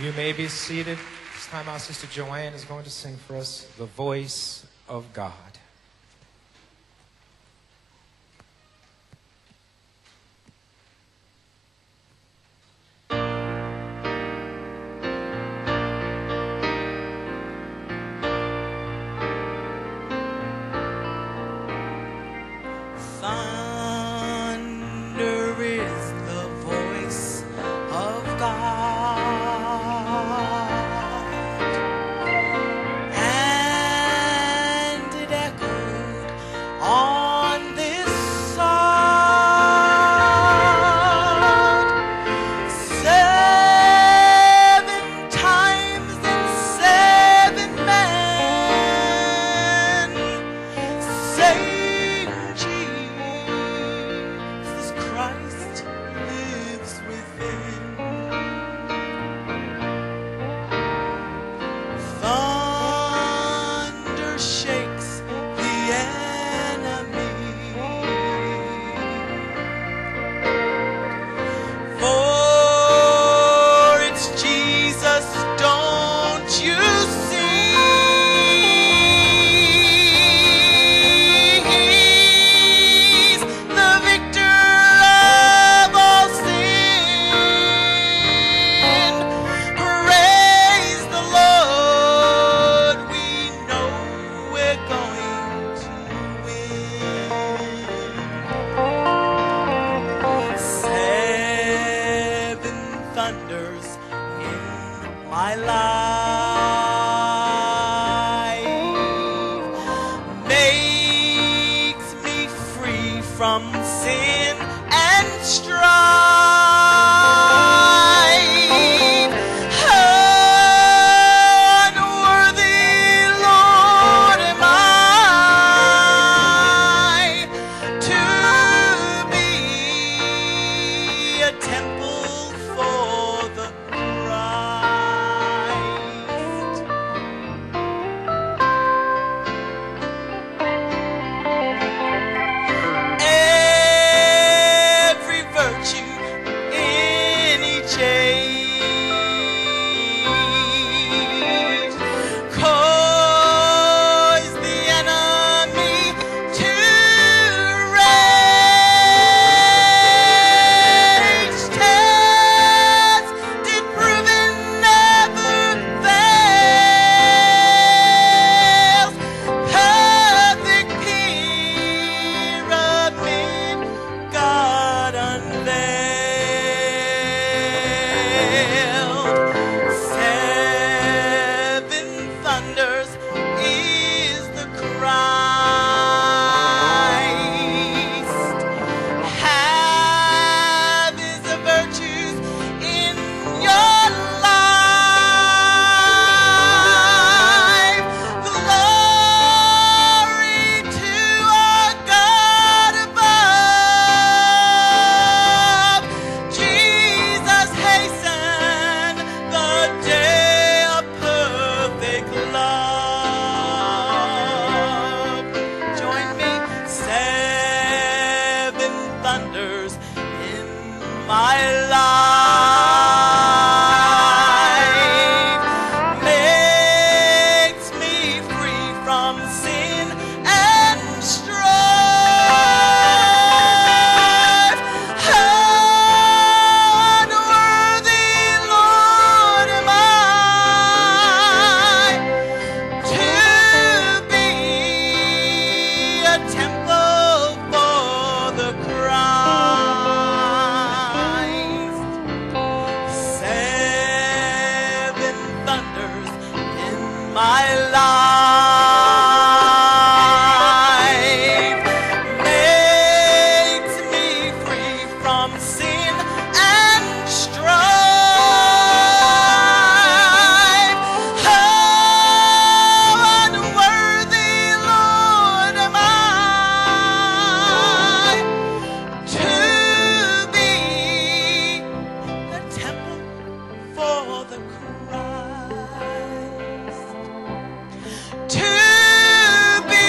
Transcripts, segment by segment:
You may be seated. This time our sister Joanne is going to sing for us The Voice of God. Thunder is the voice of God, and it echoed on this sod 7 times and 7 men saying Jesus Christ lives within. Thunder shakes the enemy, for it's Jesus, don't you see? He's the victor of all sin. Praise the Lord, we know we're going to win. 7 thunders in my life makes me free from sin and strife. Unworthy, Lord, am I to be a temple for the Christ. Every virtue in each age cause the enemy to rage. Tested, proven, never fails. Perfect pyramid, God unveiled. 7 thunders is the Christ. Have his virtues in your life. Glory to our God above. Jesus hasten the day of perfect love. Join me. 7 thunders in my life makes me free from sin and strife. Unworthy, Lord, am I to be a temple for the Christ. 7 thunders in my life makes me free from sin and strife. How unworthy, Lord, am I to be a temple for the Christ. To be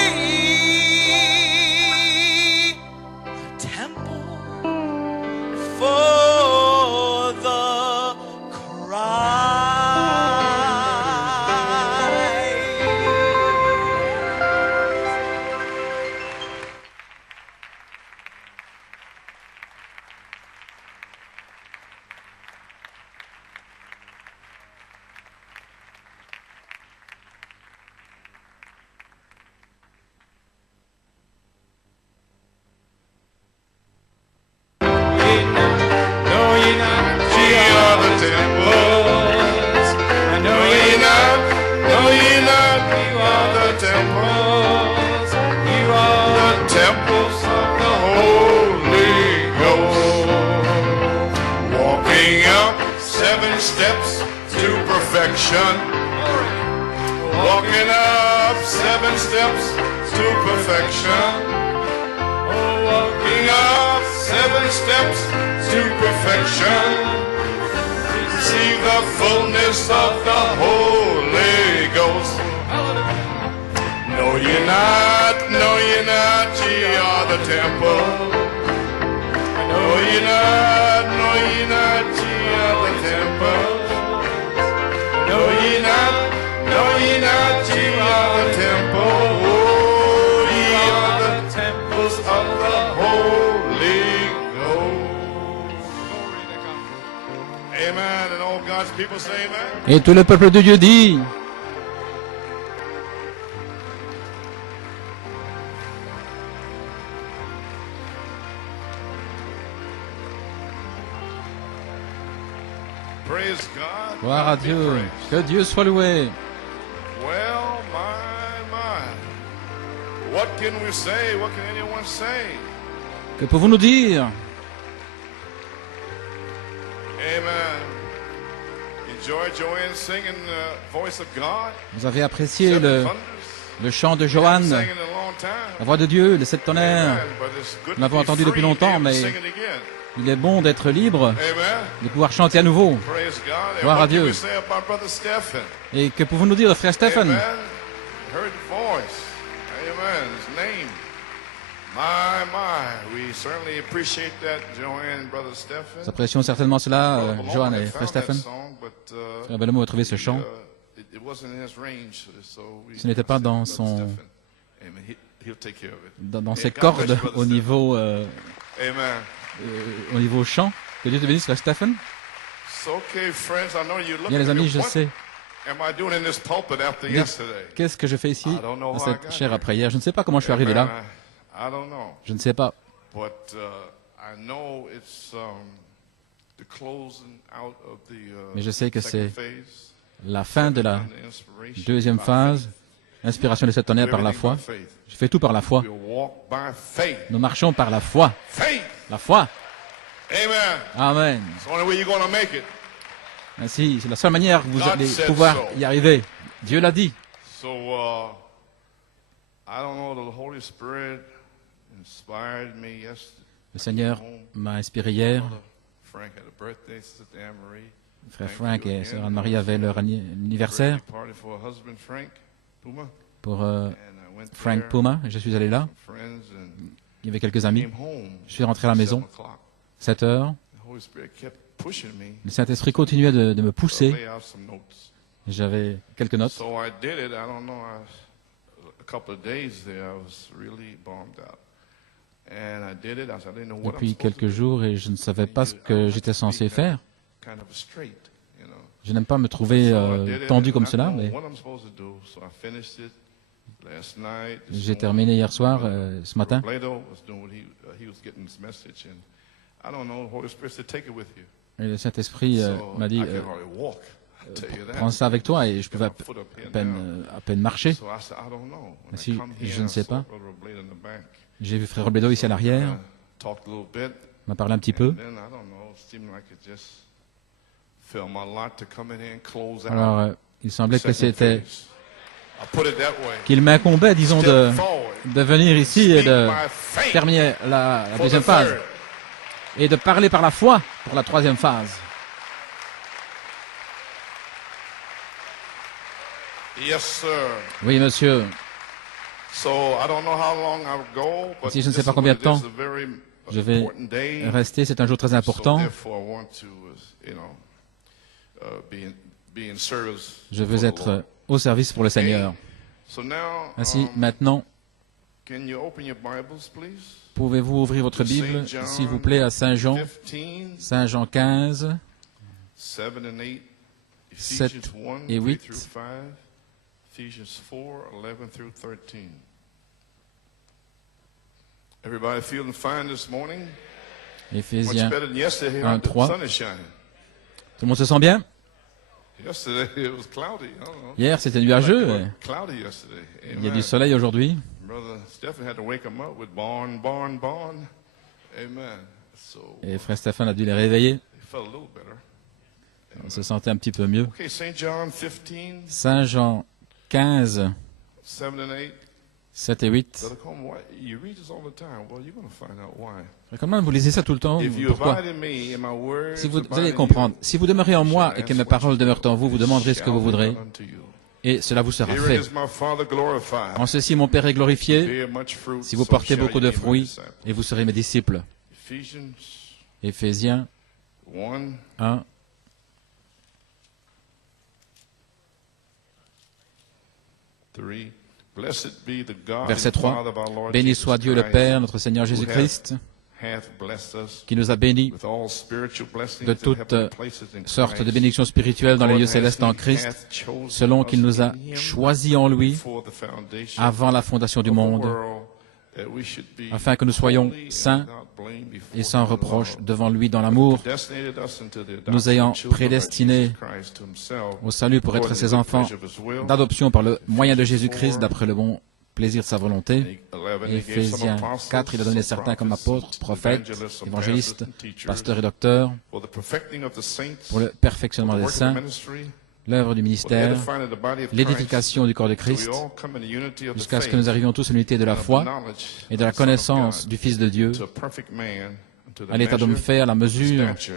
a temple for the Christ. steps to perfection. Walking up 7 steps to perfection. Oh, walking up 7 steps to perfection. Receive the fullness of the Holy Ghost. No, you're not, ye are the temple. No, you're not, ye are the temple. No, ye are the temple. Oh, ye are the temples of the Holy Ghost. Amen. And all God's people say amen. Et tout le peuple de Dieu dit, Praise God. gloire à God be Dieu, praised. que Dieu soit loué. Well, my. What can we say? What can anyone say? Que pouvons-nous dire? Amen. Enjoy Joanne singing the voice of God. Vous avez apprécié Seven le thunders. chant de Haven't Johann, sang it in a long time. la voix de Dieu, les 7 tonnerres. Amen. But it's good Nous l'avons to be entendu depuis free, longtemps, be able to mais sing it again. il est bon d'être libre, Amen. de pouvoir chanter à nouveau. Praise God. And Gloire à what can Dieu. we say about Brother Stephen? Et que pouvons-nous dire de frère Stephen? Amen. Heard the voice. Amen. His name. My. We certainly appreciate that, Joanne, Brother Stephen. Nous apprécions certainement cela, Brother Malone Johann had et frère found that Stephen. song, but, Frère Bellomo a trouvé ce chant. it wasn't in his range, so we Ce n'était pas said, dans Brother son- Stephen, Amen. He'll take care of it. Dans Hey, ses God bless cordes you, Brother au niveau, Stephen. Amen. au niveau chant. Que Dieu te bénisse, frère Stephen. So, okay, friends, I know you're looking Bien les at amis, me. je What sais. am I doing in this pulpit after Dites, yesterday? qu'est-ce que je fais ici, I don't know dans how I cette got chaire here. après hier? Je ne sais pas comment je suis arrivé Amen. là. I don't know. Je ne sais pas. But I know it's the closing out of the Mais je sais que second c'est phase, la fin de la and the inspiration deuxième by phase. faith. Inspiration de cette tonnerre par la Everything foi. by faith. Je fais tout par la foi. We'll walk by faith. Nous marchons par la foi. Faith. La foi. Amen. Amen. It's the only way you're going to make it. Ainsi, c'est la seule manière que vous God allez said pouvoir so. y arriver. Dieu l'a dit. So I don't know. The Holy Spirit inspired me yesterday. Le Seigneur m'a inspiré hier. Frank had a birthday. Sister Anne-Marie. Frère Thank Frank you et again. sœur Anne-Marie avaient leur anniversaire Birthday party for her husband, Frank Puma. pour And I went Frank there, Puma. Je suis allé là. friends, and Il y avait quelques amis. came home. Je suis rentré à la maison. 7 o'clock. 7 heures. The Holy Spirit kept pushing me Le Saint-Esprit continuait de me to pousser. lay out some notes. J'avais quelques notes. So I did it. I don't know. A couple of days there, I was really bummed out. And I did it. I didn't know what I'm Depuis supposed quelques to do. jours et je ne savais pas ce que j'étais censé faire. Kind of straight, you know. Je n'aime pas me trouver So I did it, tendu and comme I cela, know mais what I'm supposed to do. So I finished it last night. this j'ai morning. terminé hier soir, ce matin. Plato was doing what he was getting this message, and I don't know. The Holy Spirit said, "Take it with you." Et le Saint-Esprit So m'a dit, I can hardly walk. I'll tell you that. prends ça avec toi, et je pouvais Get my foot up here à peine marcher. So I said, I don't know. When I Si, come je here, ne I sais saw pas. Brother Blade in the back. J'ai vu frère Robledo ici à l'arrière, Talked a little bit. m'a parlé un petit peu. And then I don't know. It seemed like it just felt my lot to come in here and close out. Alors, il semblait que second c'était, phase. I'll put it that way. qu'il m'incombait, disons, Step forward. de venir ici et Speak de by faith terminer la for the deuxième phase. third. Et de parler par la foi pour la troisième phase. Yes, sir. Oui, monsieur. So I don't know how long I'll go, but Si je ne sais this pas is- combien de temps this is a very je vais important day. rester, c'est un jour très important. So therefore, I want to, you know, be in service. Je for veux the être Lord. au service pour le Seigneur. So now, Ainsi, maintenant, can you open your Bibles, please? pouvez-vous ouvrir votre Bible, s'il vous plaît, à Saint Jean, 15, Saint Jean 15, 7 and 8, 7 Ephesians 1, et 3 8. through 5, Ephesians 4, 11 through 13. Everybody feeling fine this morning? Much Éphésiens. better than yesterday. Here, 1, the 3. sun is shining. Tout le monde se sent bien? Yesterday it was cloudy. I don't know. Hier, c'était Like nuageux. it Mais was cloudy yesterday. il y a Amen. du soleil aujourd'hui. Brother Stephen had to wake him up with barn. Amen. So Et frère Stéphane a dû les réveiller. he felt a little better. On se sentait un petit peu mieux. Okay, St. John 15, Saint Jean 15, 7 and 8. 7 et 8. Brother Coleman, why, you read this all the time. Well, you're going to find out why. Comment vous lisez ça tout le temps? If you Pourquoi? abide in me and my words Si vous abide allez in comprendre, you, si vous demeurez en moi et que mes paroles demeurent en vous, vous demanderez ce que vous shall be voudrez done unto you. et cela vous sera Herein fait. is my Father glorified. En ceci, mon Père est glorifié Bear much fruit, si vous so portez shall beaucoup you de be my fruits disciples. et vous serez mes disciples. Ephesians Éphésiens 1, 1, 3. Blessed be the God verset and 3. Father of our Lord Béni Jesus soit Dieu le Christ, Père, notre Seigneur Jésus-Christ, hath blessed us qui nous a bénis with all spiritual blessings de in toutes heavenly places in sortes de Christ. bénédictions spirituelles dans les lieux According as célestes en he Christ, hath chosen selon us qu'il nous a in him choisis en lui before the foundation avant la fondation du of the monde, world, that we should be afin que nous soyons holy and saints without blame before et sans him in reproche love. devant lui dans l'amour, Predestinated us into the nous adoption ayant of children by prédestinés Jesus Christ to himself, au salut pour être according to ses the good enfants pleasure of his will. d'adoption par le moyen de Jésus-Christ d'après le bon plaisir de sa volonté. 11, he gave some Éphésiens apostles, 4, il a donné some certains comme prophets, apôtres, some prophètes, evangelists, some évangélistes, pastors and teachers, pasteurs et docteurs, for the perfecting of the saints, pour le for perfectionnement the des work of the saints, ministry, l'œuvre du for the ministère, edifying of the body of Christ, l'édification du corps de so Christ, we all come in the unity of the jusqu'à ce que faith nous arrivions tous à l'unité de la and of foi knowledge et de la of the Son of connaissance God, du Fils de Dieu, to a perfect man, unto the à l'état d'homme measure, fait, à la mesure stature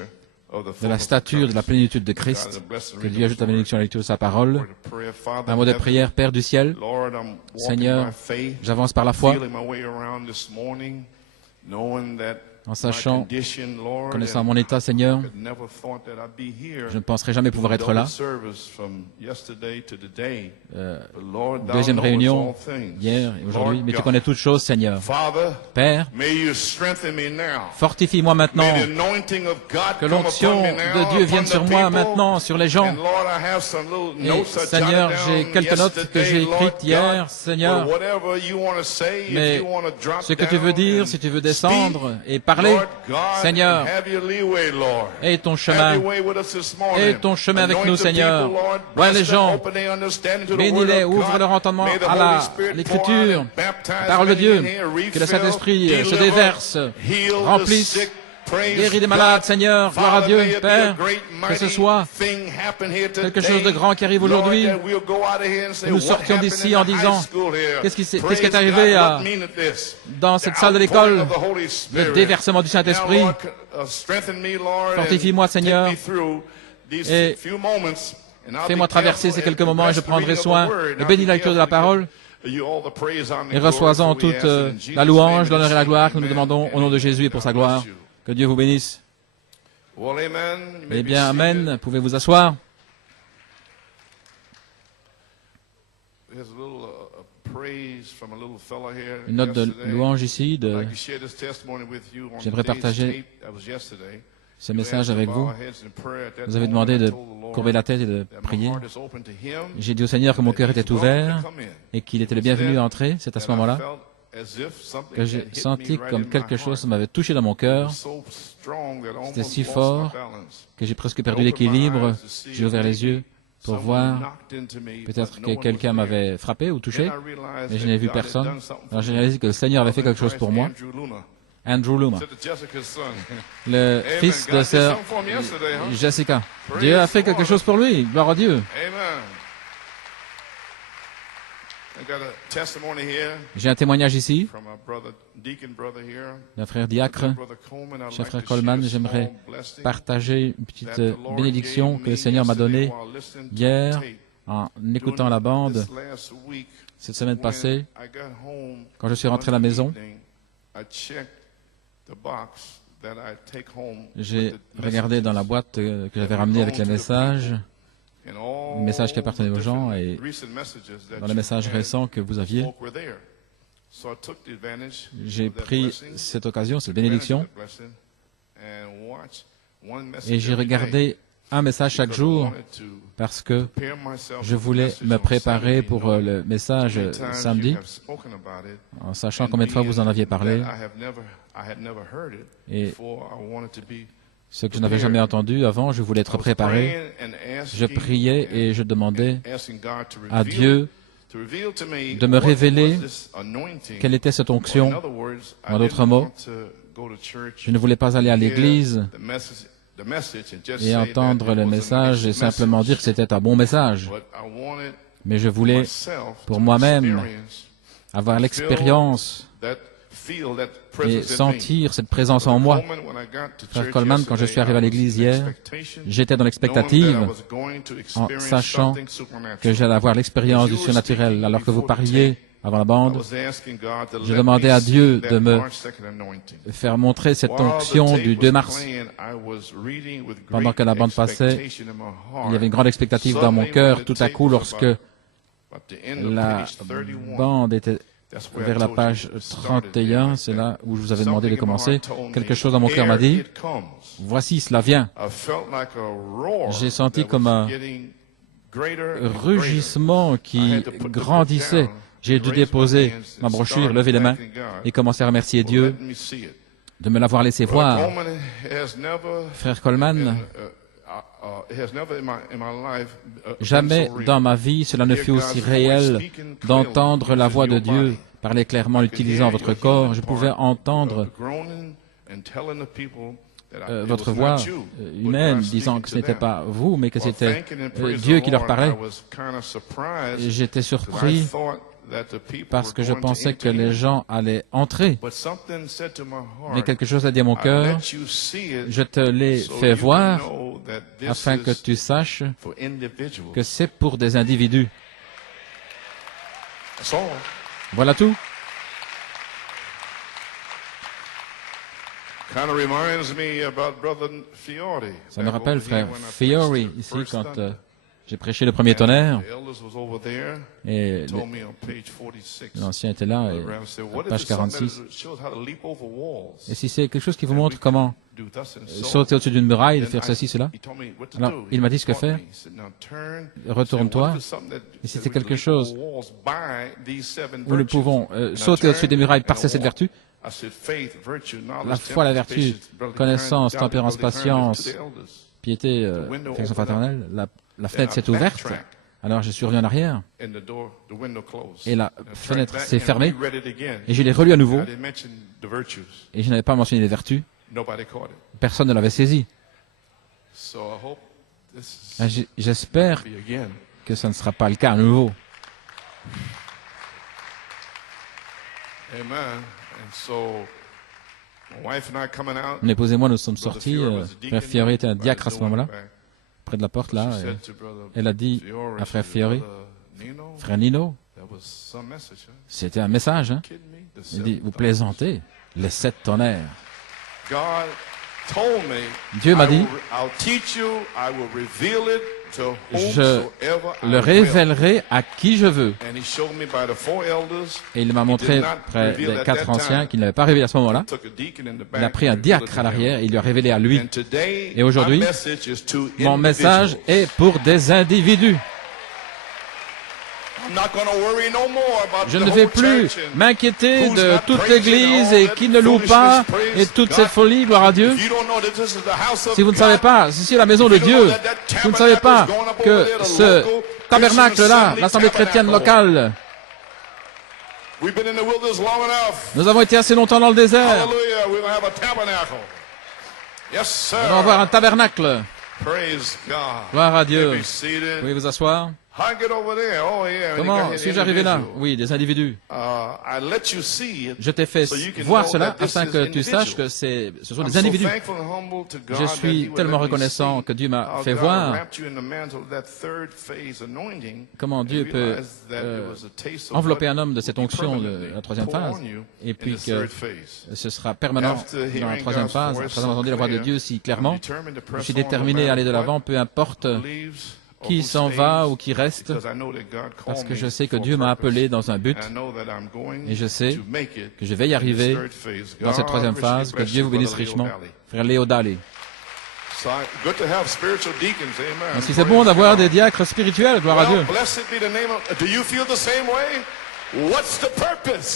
of the de fullness la of stature de la Christ. plénitude de God, Christ. the blessed Que reading Dieu of ajoute his la word. bénédiction à la lecture de sa parole. Word of prayer, Father Un mot de in heaven, prière, Père du ciel, Lord, I'm walking Seigneur, by faith, j'avance par la foi, feeling my way around this morning, knowing that en my sachant, condition, Lord, connaissant and mon état, Seigneur, I never thought that I'd be here. je ne penserai jamais pouvoir être là. Double service from yesterday to today. But Lord, thou Deuxième knowest réunion, all things. hier et aujourd'hui, Lord mais tu God, connais toutes choses, Seigneur. Father, Père, may you strengthen me now. fortifie-moi maintenant, May the anointing of God que come l'onction upon me now, de Dieu vienne upon sur the moi people. maintenant, sur les gens. And Lord, I have some little Et notes I Seigneur, jotted j'ai down quelques notes que yesterday, j'ai Lord écrites hier, God. Seigneur. But whatever you want to say, Mais if you want to drop ce que tu veux down dire, and si tu veux speak, descendre et parler, Lord God, Seigneur, have your leeway, Lord. aie ton Have chemin. your way with us this morning. Aie ton chemin avec Anoint nous, the Seigneur. people, Lord. Vois Bless les them, gens. open their understanding to the Bénis-les, word of ouvre God. leur entendement May the à Holy Spirit l'Écriture, pour out and baptize la parole de many Dieu, in here, que le refill, Saint-Esprit se deliver, déverse, heal the remplisse, sick, praise guéris des God. malades, Seigneur, gloire à Father, Dieu, may it be a Père, great, que ce mighty soit thing happen here quelque today. chose de grand qui arrive Lord, aujourd'hui. that we'll go out of here and say, Que nous what sortions happened d'ici in en the high disant, school here? qu'est-ce qui est Praise arrivé God, à- what meaneth this? dans cette The salle de outpouring l'école, of the Holy le Spirit. déversement du Saint-Esprit. Now, Lord, strengthen me, Lord, and Fortifie-moi, Seigneur, take me through these et few moments, and I'll fais-moi be traverser careful ces quelques and moments et je bless the prendrai reading of the soin word, de and I'll bénir be la lecture de la careful to parole give you all the praise, honor, and et glory, reçois-en for we toute ask it in Jesus' la name, louange, and l'honneur et la we gloire say que nous amen demandons au nom de and Jésus et pour sa God bless gloire. you. Que Dieu vous bénisse. Well, amen. You may Eh be bien, seated. Amen. Pouvez-vous asseoir. There's a little praise from a little fella here Une note de yesterday. louange ici. I'd De like to share this testimony with you on J'aimerais today's partager tape. That was yesterday. ce You message asked avec to vous. bow our heads in prayer. At that Vous avez moment, demandé I de told the Lord courber la tête et de that my prier. heart is open to him, J'ai dit au Seigneur que mon cœur that était he's welcome ouvert to come in. et qu'il était le bienvenu à entrer. C'est à ce And I moment-là felt as if something que j'ai had hit senti me right comme in my quelque chose heart. m'avait touché dans mon It cœur, was so strong that I C'était almost si lost fort my balance. que j'ai presque perdu l'équilibre. J'ai ouvert les yeux pour voir peut-être que quelqu'un m'avait frappé ou touché, mais je n'ai vu personne. Alors j'ai réalisé que le Seigneur avait fait quelque chose pour moi. Andrew Luma, le fils de sœur Jessica. Dieu a fait quelque chose pour lui. Gloire à Dieu. Amen. I got a testimony here J'ai un témoignage ici from a brother, deacon brother here. d'un frère diacre. Brother Coleman, I'd Cher like frère to share Coleman, a j'aimerais small blessing partager une petite that the Lord bénédiction gave que le me Seigneur m'a yesterday donnée while listening to the hier tape. en During écoutant la bande this last week, cette semaine when passée. I got home Quand je suis rentré à la maison, evening, I checked the box that I take home j'ai with the regardé dans la messages boîte que j'avais ramenée avec les messages, and all les messages qui appartenaient aux the gens different et recent messages that dans les you messages had récents que vous aviez. spoke were there. So I took the advantage J'ai of that pris blessing, cette occasion, cette advantage of bénédiction, that blessing, and watched one message et j'ai every day regardé un message chaque because I jour wanted to parce que prepare myself je for the voulais message me on préparer Saturday, pour knowing le message how many times samedi, you have spoken about it, en sachant and combien de fois vous en being aviez parlé, that I had never heard it et before, I wanted to be ce que je n'avais jamais entendu avant, je voulais être préparé. Je priais et je demandais à Dieu de me révéler quelle était cette onction. En d'autres mots, je ne voulais pas aller à l'église et entendre le message et simplement dire que c'était un bon message. Mais je voulais, pour moi-même, avoir l'expérience et sentir cette présence en moi. Frère Coleman, quand je suis arrivé à l'église hier, j'étais dans l'expectative, en sachant que j'allais avoir l'expérience du surnaturel. Alors que vous parliez avant la bande, je demandais à Dieu de me faire montrer cette onction du 2 mars. Pendant que la bande passait, il y avait une grande expectative dans mon cœur. Tout à coup, lorsque la bande était vers la page 31, c'est là où je vous avais demandé de commencer, quelque chose dans mon cœur m'a dit, voici, cela vient. J'ai senti comme un rugissement qui grandissait. J'ai dû déposer ma brochure, lever les mains et commencer à remercier Dieu de me l'avoir laissé voir. Frère Coleman, jamais dans ma vie cela ne fut aussi réel d'entendre la voix de Dieu parler clairement en utilisant votre corps. Je pouvais entendre votre voix humaine disant que ce n'était pas vous, mais que c'était Dieu qui leur parlait. J'étais surpris parce que je pensais que les gens allaient entrer. Mais quelque chose a dit à mon cœur, je te l'ai fait voir afin que tu saches que c'est pour des individus. Voilà tout. Ça me rappelle frère Fiore, ici, quand j'ai prêché le premier tonnerre, et l'ancien était là, et page 46. Et si c'est quelque chose qui vous montre comment sauter au-dessus d'une muraille, de faire ceci, cela, alors il m'a dit ce que faire. Retourne-toi. Et si c'est quelque chose où nous pouvons sauter au-dessus des murailles par cette vertu, la foi, la vertu, connaissance, tempérance, patience, piété, affection fraternelle, la fenêtre s'est ouverte, alors je suis revenu en arrière, et la fenêtre s'est fermée, et je l'ai relu à nouveau, et je n'avais pas mentionné les vertus, personne ne l'avait saisi. J'espère que ça ne sera pas le cas à nouveau. Mon épouse et moi, nous sommes sortis. Frère Fiori était un diacre à ce moment-là, près de la porte, là. Elle a dit à Frère Fiori, Frère Nino, c'était un message, hein? Il dit, vous plaisantez, les 7 tonnerres. Dieu m'a dit, je le révélerai à qui je veux. Et il m'a montré près des 4 anciens qui ne l'avaient pas révélé à ce moment-là. Il a pris un diacre à l'arrière et il lui a révélé à lui. Et aujourd'hui, mon message est pour des individus. Je ne vais plus m'inquiéter de toute l'Église et qui ne loue pas et toute cette folie, gloire à Dieu. Si vous ne savez pas, ceci est la maison de Dieu, si vous ne savez pas que ce tabernacle-là, l'Assemblée chrétienne locale, nous avons été assez longtemps dans le désert. Nous allons avoir un tabernacle. Gloire à Dieu. Vous pouvez vous asseoir. Comment suis-je arrivé là? Oui, des individus. Je t'ai fait voir cela afin que tu saches que ce sont des individus. Je suis tellement reconnaissant que Dieu m'a fait voir comment Dieu peut envelopper un homme de cette onction de la 3e phase, et puis que ce sera permanent dans la 3e phase. Après avoir entendu la voix de Dieu si clairement, je suis déterminé à aller de l'avant, peu importe qui s'en va ou qui reste, parce que je sais que Dieu m'a appelé dans un but, et je sais que je vais y arriver dans cette 3e phase. Que Dieu vous bénisse richement. Frère Léo Daly. Si c'est bon d'avoir des diacres spirituels, gloire à Dieu.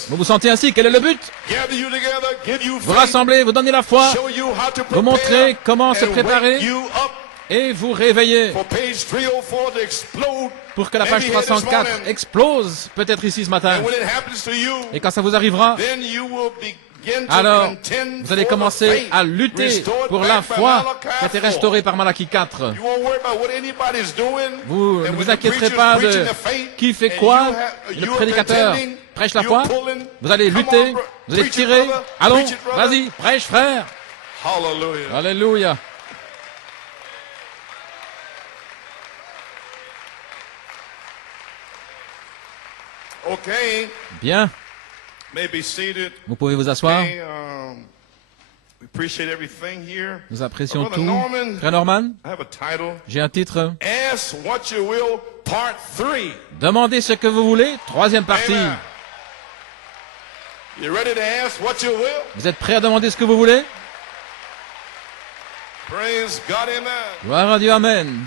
Vous vous sentez ainsi? Quel est le but? Vous rassemblez, vous donnez la foi, vous montrez comment se préparer, et vous réveillez pour que la page 304 explose, peut-être ici ce matin. Et quand ça vous arrivera, alors vous allez commencer à lutter pour la foi qui a été restaurée par Malachie 4. Vous ne vous inquiéterez pas de qui fait quoi. Le prédicateur prêche la foi. Vous allez lutter, vous allez tirer. Allons, vas-y, prêche frère. Alléluia. Bien. Vous pouvez vous asseoir. Nous apprécions tout. Frère Norman, j'ai un titre. Demandez ce que vous voulez. Troisième partie. Vous êtes prêts à demander ce que vous voulez? Gloire à Dieu, amen.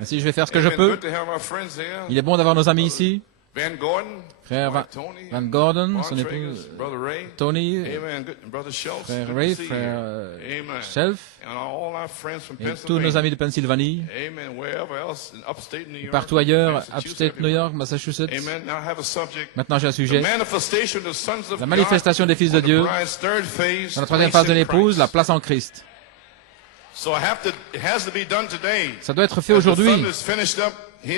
Ainsi, je vais faire ce que je peux. Il est bon d'avoir nos amis ici. Frère Van Gordon, son épouse, Tony, frère Ray, frère Shelf, et tous nos amis de Pennsylvanie, et partout ailleurs, upstate New York, Massachusetts. Maintenant, j'ai un sujet. La manifestation des fils de Dieu, dans la troisième phase de l'épouse, la place en Christ. Ça doit être fait aujourd'hui. Je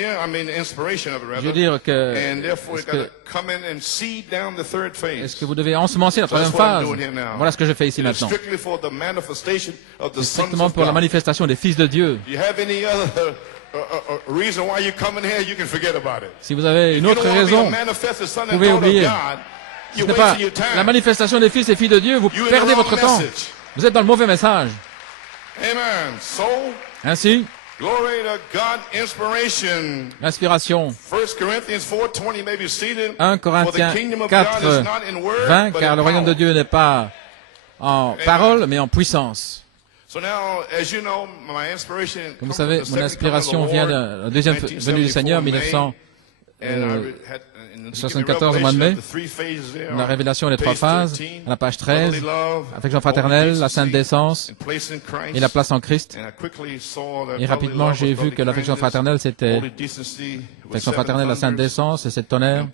veux dire que est-ce que vous devez ensemencer la troisième phase? Voilà ce que je fais ici maintenant. C'est strictement pour la manifestation des fils de Dieu. Si vous avez une autre raison, vous pouvez oublier. Ce n'est pas la manifestation des fils et filles de Dieu, vous perdez votre temps. Vous êtes dans le mauvais message. Ainsi, l'inspiration. 1 Corinthiens 4, 20, car le royaume de Dieu n'est pas en parole, mais en puissance. Comme vous savez, mon inspiration vient de la deuxième venue du Seigneur, 1974 au mois de mai. La révélation des trois phases, à la page 13, affection fraternelle, la sainte décence et la place en Christ. Et rapidement, j'ai vu que l'affection fraternelle, c'était l'affection fraternelle, la sainte décence, et cette tonnerre,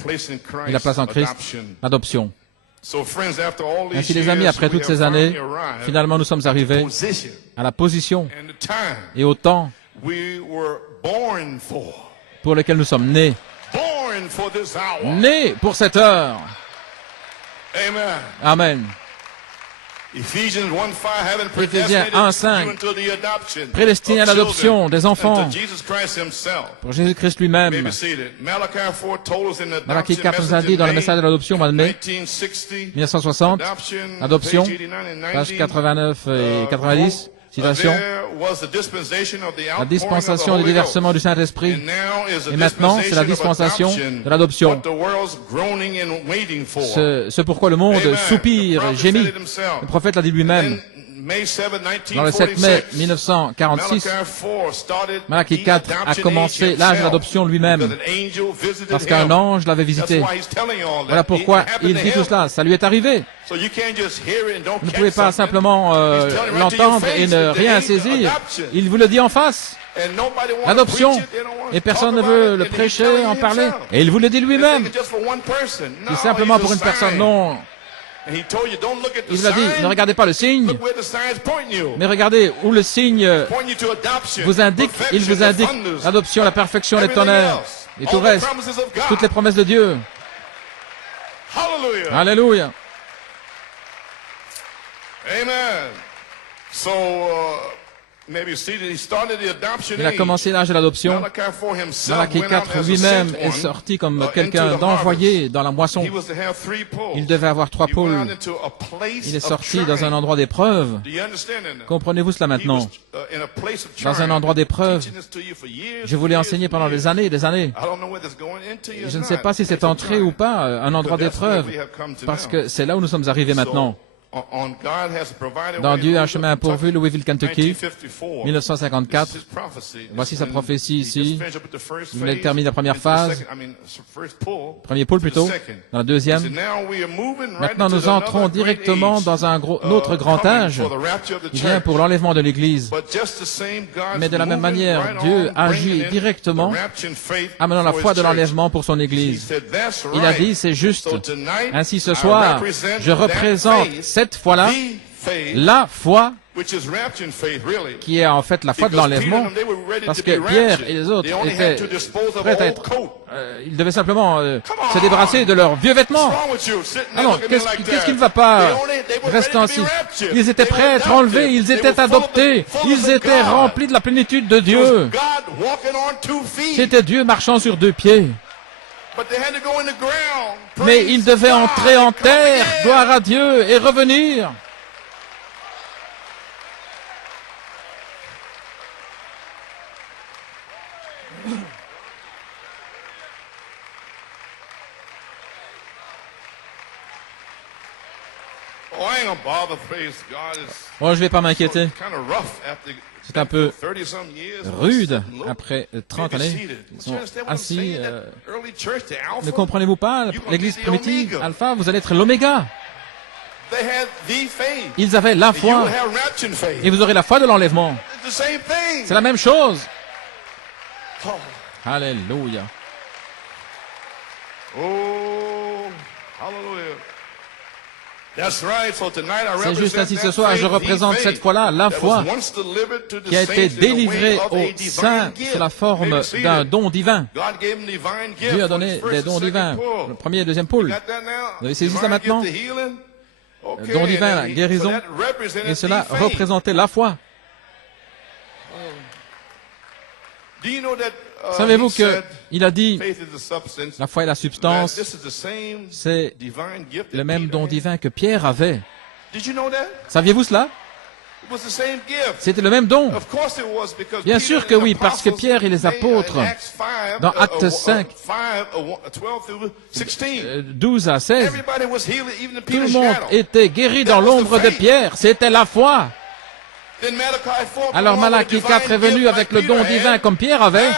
et la place en Christ, l'adoption. Ainsi, les amis, après toutes ces années, finalement, nous sommes arrivés à la position et au temps pour lequel nous sommes nés. Nés pour cette heure. Amen. Éphésiens 1:5, prédestiné à l'adoption des enfants pour Jésus-Christ lui-même. Malachie 4 nous a dit dans le message de l'adoption au mois de mai 1960, adoption, page 89 et 90, citation, la dispensation du déversement du Saint-Esprit, et maintenant c'est la dispensation de l'adoption. Ce pourquoi le monde soupire, gémit. Le prophète l'a dit lui-même. Dans le 7 mai 1946, Malachie 4 a commencé l'âge de l'adoption lui-même, parce qu'un ange l'avait visité. Voilà pourquoi il dit tout cela. Ça lui est arrivé. Vous ne pouvez pas simplement l'entendre et ne rien saisir. Il vous le dit en face. L'adoption. Et personne ne veut le prêcher, en parler. Et il vous le dit lui-même. C'est simplement pour une personne. Non. Il vous a dit, ne regardez pas le signe, mais regardez où le signe vous indique, il vous indique l'adoption, la perfection, les tonnerres, et tout le reste, toutes les promesses de Dieu. Alléluia. Amen. Il a commencé l'âge de l'adoption. Malachie 4 lui-même est sorti comme quelqu'un d'envoyé dans la moisson. Il devait avoir 3 pôles. Il est sorti dans un endroit d'épreuve. Comprenez-vous cela maintenant? Dans un endroit d'épreuve. Je vous l'ai enseigné pendant des années et des années. Je ne sais pas si c'est entré ou pas, un endroit d'épreuve, parce que c'est là où nous sommes arrivés maintenant. Dans Dieu un chemin pourvu, Louisville, Kentucky, 1954. Voici sa prophétie ici. Il voulait terminer la première phase, premier pôle plutôt, dans la deuxième. Maintenant, nous entrons directement dans un autre grand âge qui vient pour l'enlèvement de l'Église. Mais de la même manière, Dieu agit directement, amenant la foi de l'enlèvement pour son Église. Il a dit, c'est juste. Ainsi, ce soir, je représente cette foi-là, la foi qui est en fait la foi de l'enlèvement, parce que Pierre et les autres étaient prêts à être... ils devaient simplement se débarrasser de leurs vieux vêtements. Ah non, qu'est-ce qui ne va pas? Restant ainsi. Ils étaient prêts à être enlevés, ils étaient adoptés, ils étaient remplis de la plénitude de Dieu. C'était Dieu marchant sur deux pieds. Mais ils devaient entrer en terre, gloire à Dieu, et revenir. Oh, je ne vais pas m'inquiéter. C'est un peu rude après 30 années. Ils sont assis. Ne comprenez-vous pas? L'église primitive, Alpha, vous allez être l'oméga. Ils avaient la foi. Et vous aurez la foi de l'enlèvement. C'est la même chose. Alléluia. Oh, hallelujah. C'est juste ainsi ce soir, je représente cette foi-là, la foi qui a été délivrée aux saints sous la forme d'un don divin. Dieu a donné des dons divins, le premier et le deuxième pôle. Vous avez saisi ça maintenant? Don divin, la guérison, et cela représentait la foi. Savez-vous qu'il a dit, la foi est la substance, c'est le même don divin que Pierre avait. Saviez-vous cela? C'était le même don. Bien sûr que oui, parce que Pierre et les apôtres, dans Actes 5, 12 à 16, tout le monde était guéri dans l'ombre de Pierre. C'était la foi. Alors Malachie 4 est venu avec le don divin comme Pierre avait.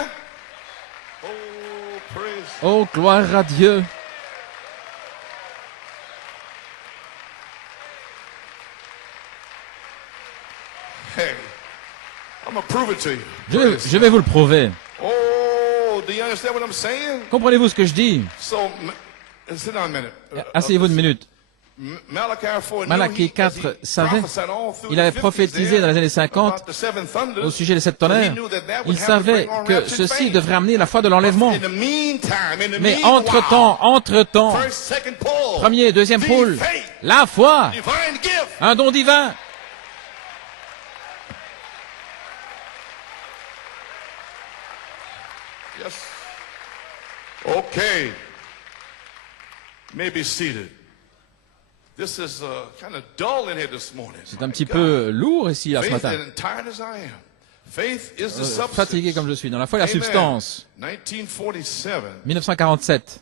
Oh, gloire à Dieu. Je vais vous le prouver. Comprenez-vous ce que je dis? Asseyez-vous une minute. Malachie 4 savait, il avait prophétisé dans les années 50 au sujet des sept tonnerres. Il savait que ceci devrait amener la foi de l'enlèvement. Mais entre-temps, premier, deuxième pôle, la foi, un don divin. Okay. May be seated. C'est un petit peu lourd ici, là, ce matin. Fatigué comme je suis. Dans la foi et la substance. 1947.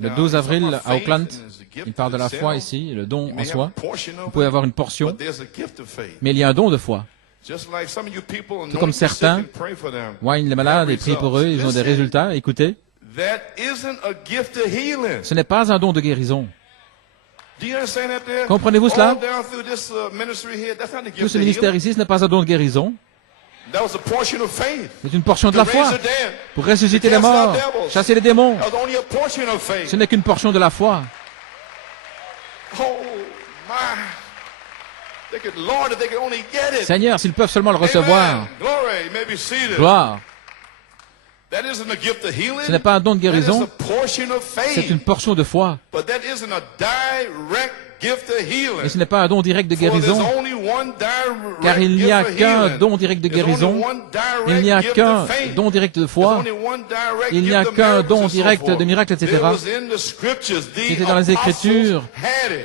Le 12 avril à Oakland, il parle de la foi ici, le don en soi. Vous pouvez avoir une portion, mais il y a un don de foi. Tout comme certains voient les malades et prient pour eux, ils ont des résultats. Écoutez. Ce n'est pas un don de guérison. Comprenez-vous cela? Tout ce ministère ici, ce n'est pas un don de guérison. C'est une portion de la foi. Pour ressusciter les morts, chasser les démons. Ce n'est qu'une portion de la foi. Seigneur, s'ils peuvent seulement le recevoir. Gloire. Ce n'est pas un don de guérison, c'est une portion de foi. Mais ce n'est pas un don direct de guérison, car il n'y a qu'un don direct de guérison, il n'y a qu'un don direct de foi, il n'y a qu'un don direct de miracle, etc. C'était dans les Écritures,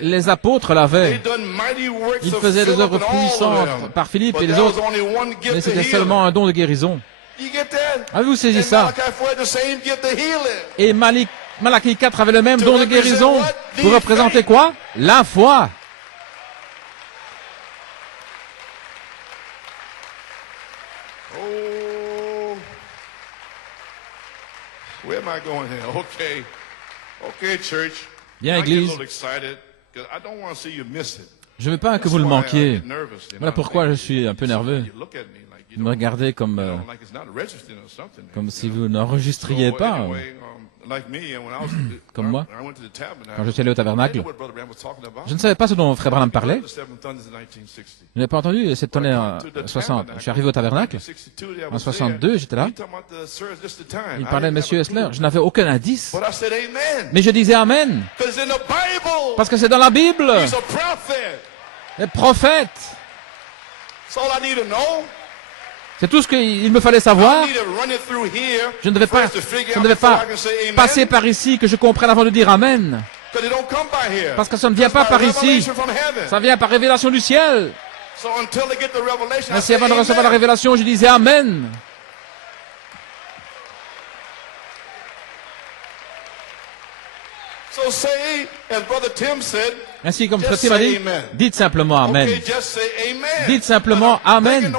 les apôtres l'avaient. Ils faisaient des œuvres puissantes par Philippe et les autres, mais c'était seulement un don de guérison. Avez-vous saisi ça? Et Malachie 4 avait le même don de guérison. Pour représenter quoi? La foi. Oh, where am I going here? Okay. Okay, church. Bien, I get a Église. little excited because I don't want to see you miss it. Je ne veux pas que vous le manquiez. Voilà pourquoi je suis un peu nerveux. Vous me regardez comme si vous n'enregistriez pas, comme moi. Quand je suis allé au tabernacle, je ne savais pas ce dont Frère Branham parlait. Je n'ai pas entendu cette tonnerre 60. Je suis arrivé au tabernacle. En 62, j'étais là. Il parlait de M. Hessler. Je n'avais aucun indice. Mais je disais Amen. Parce que c'est dans la Bible. Les prophètes. C'est tout ce qu'il me fallait savoir. Je ne devais pas passer par ici que je comprenne avant de dire Amen. Parce que ça ne vient pas par ici. Ça vient par révélation du ciel. Ainsi, avant de recevoir la révélation, je disais Amen. Ainsi, comme Frère Tim a dit, dites simplement Amen. Dites simplement Amen.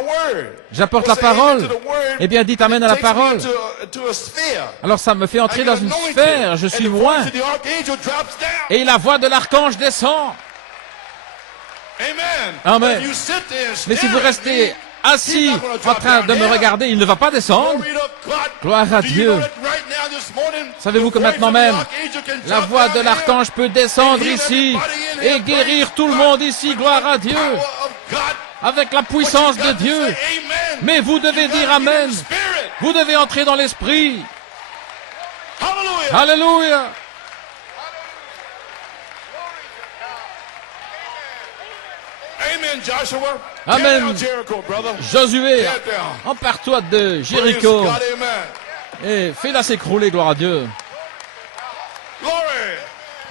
J'apporte la parole. Eh bien, dites Amen à la parole. Alors, ça me fait entrer dans une sphère. Je suis loin. Et la voix de l'archange descend. Amen. Mais si vous restez assis en train de me regarder, il ne va pas descendre. Gloire à Dieu. Savez-vous que maintenant même, la voix de l'archange peut descendre ici et guérir tout le monde ici. Gloire à Dieu. Avec la puissance de Dieu. Mais vous devez dire Amen. Vous devez entrer dans l'esprit. Alléluia. Amen. Josué, empare-toi de Jéricho et fais-la s'écrouler, gloire à Dieu.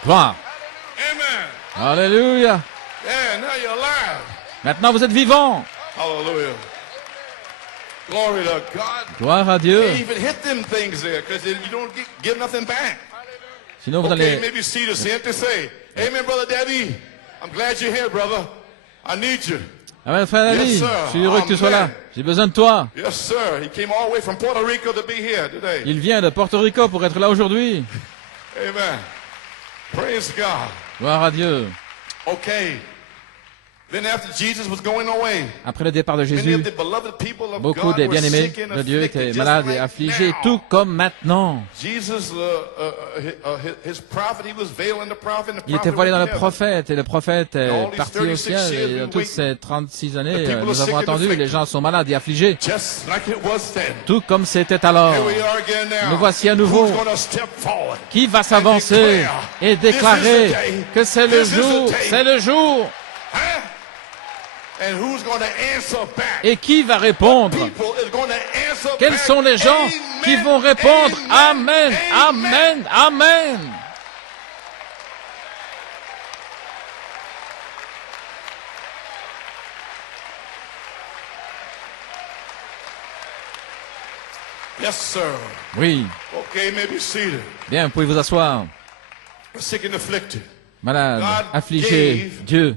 Gloire. Alléluia. Maintenant vous êtes vivants. Gloire à Dieu. Sinon vous allez... Amen, frère David. Je suis heureux que tu sois là. J'ai besoin de toi. Il vient de Porto Rico pour être là aujourd'hui. Gloire à Dieu. Après le départ de Jésus, beaucoup des bien-aimés de Dieu étaient malades et affligés, tout comme maintenant. Il était voilé dans le prophète, et le prophète est parti au ciel. Et dans toutes ces 36 années, nous avons attendu, les gens sont malades et affligés. Tout comme c'était alors. Nous voici à nouveau. Qui va s'avancer et déclarer que c'est le jour, c'est le jour. Et qui va répondre? Quels sont les gens qui vont répondre Amen, Amen, Amen? Yes, sir. Oui. Okay, maybe seated. Bien, vous pouvez vous asseoir. Sick and afflicted. Malade, affligé, Dieu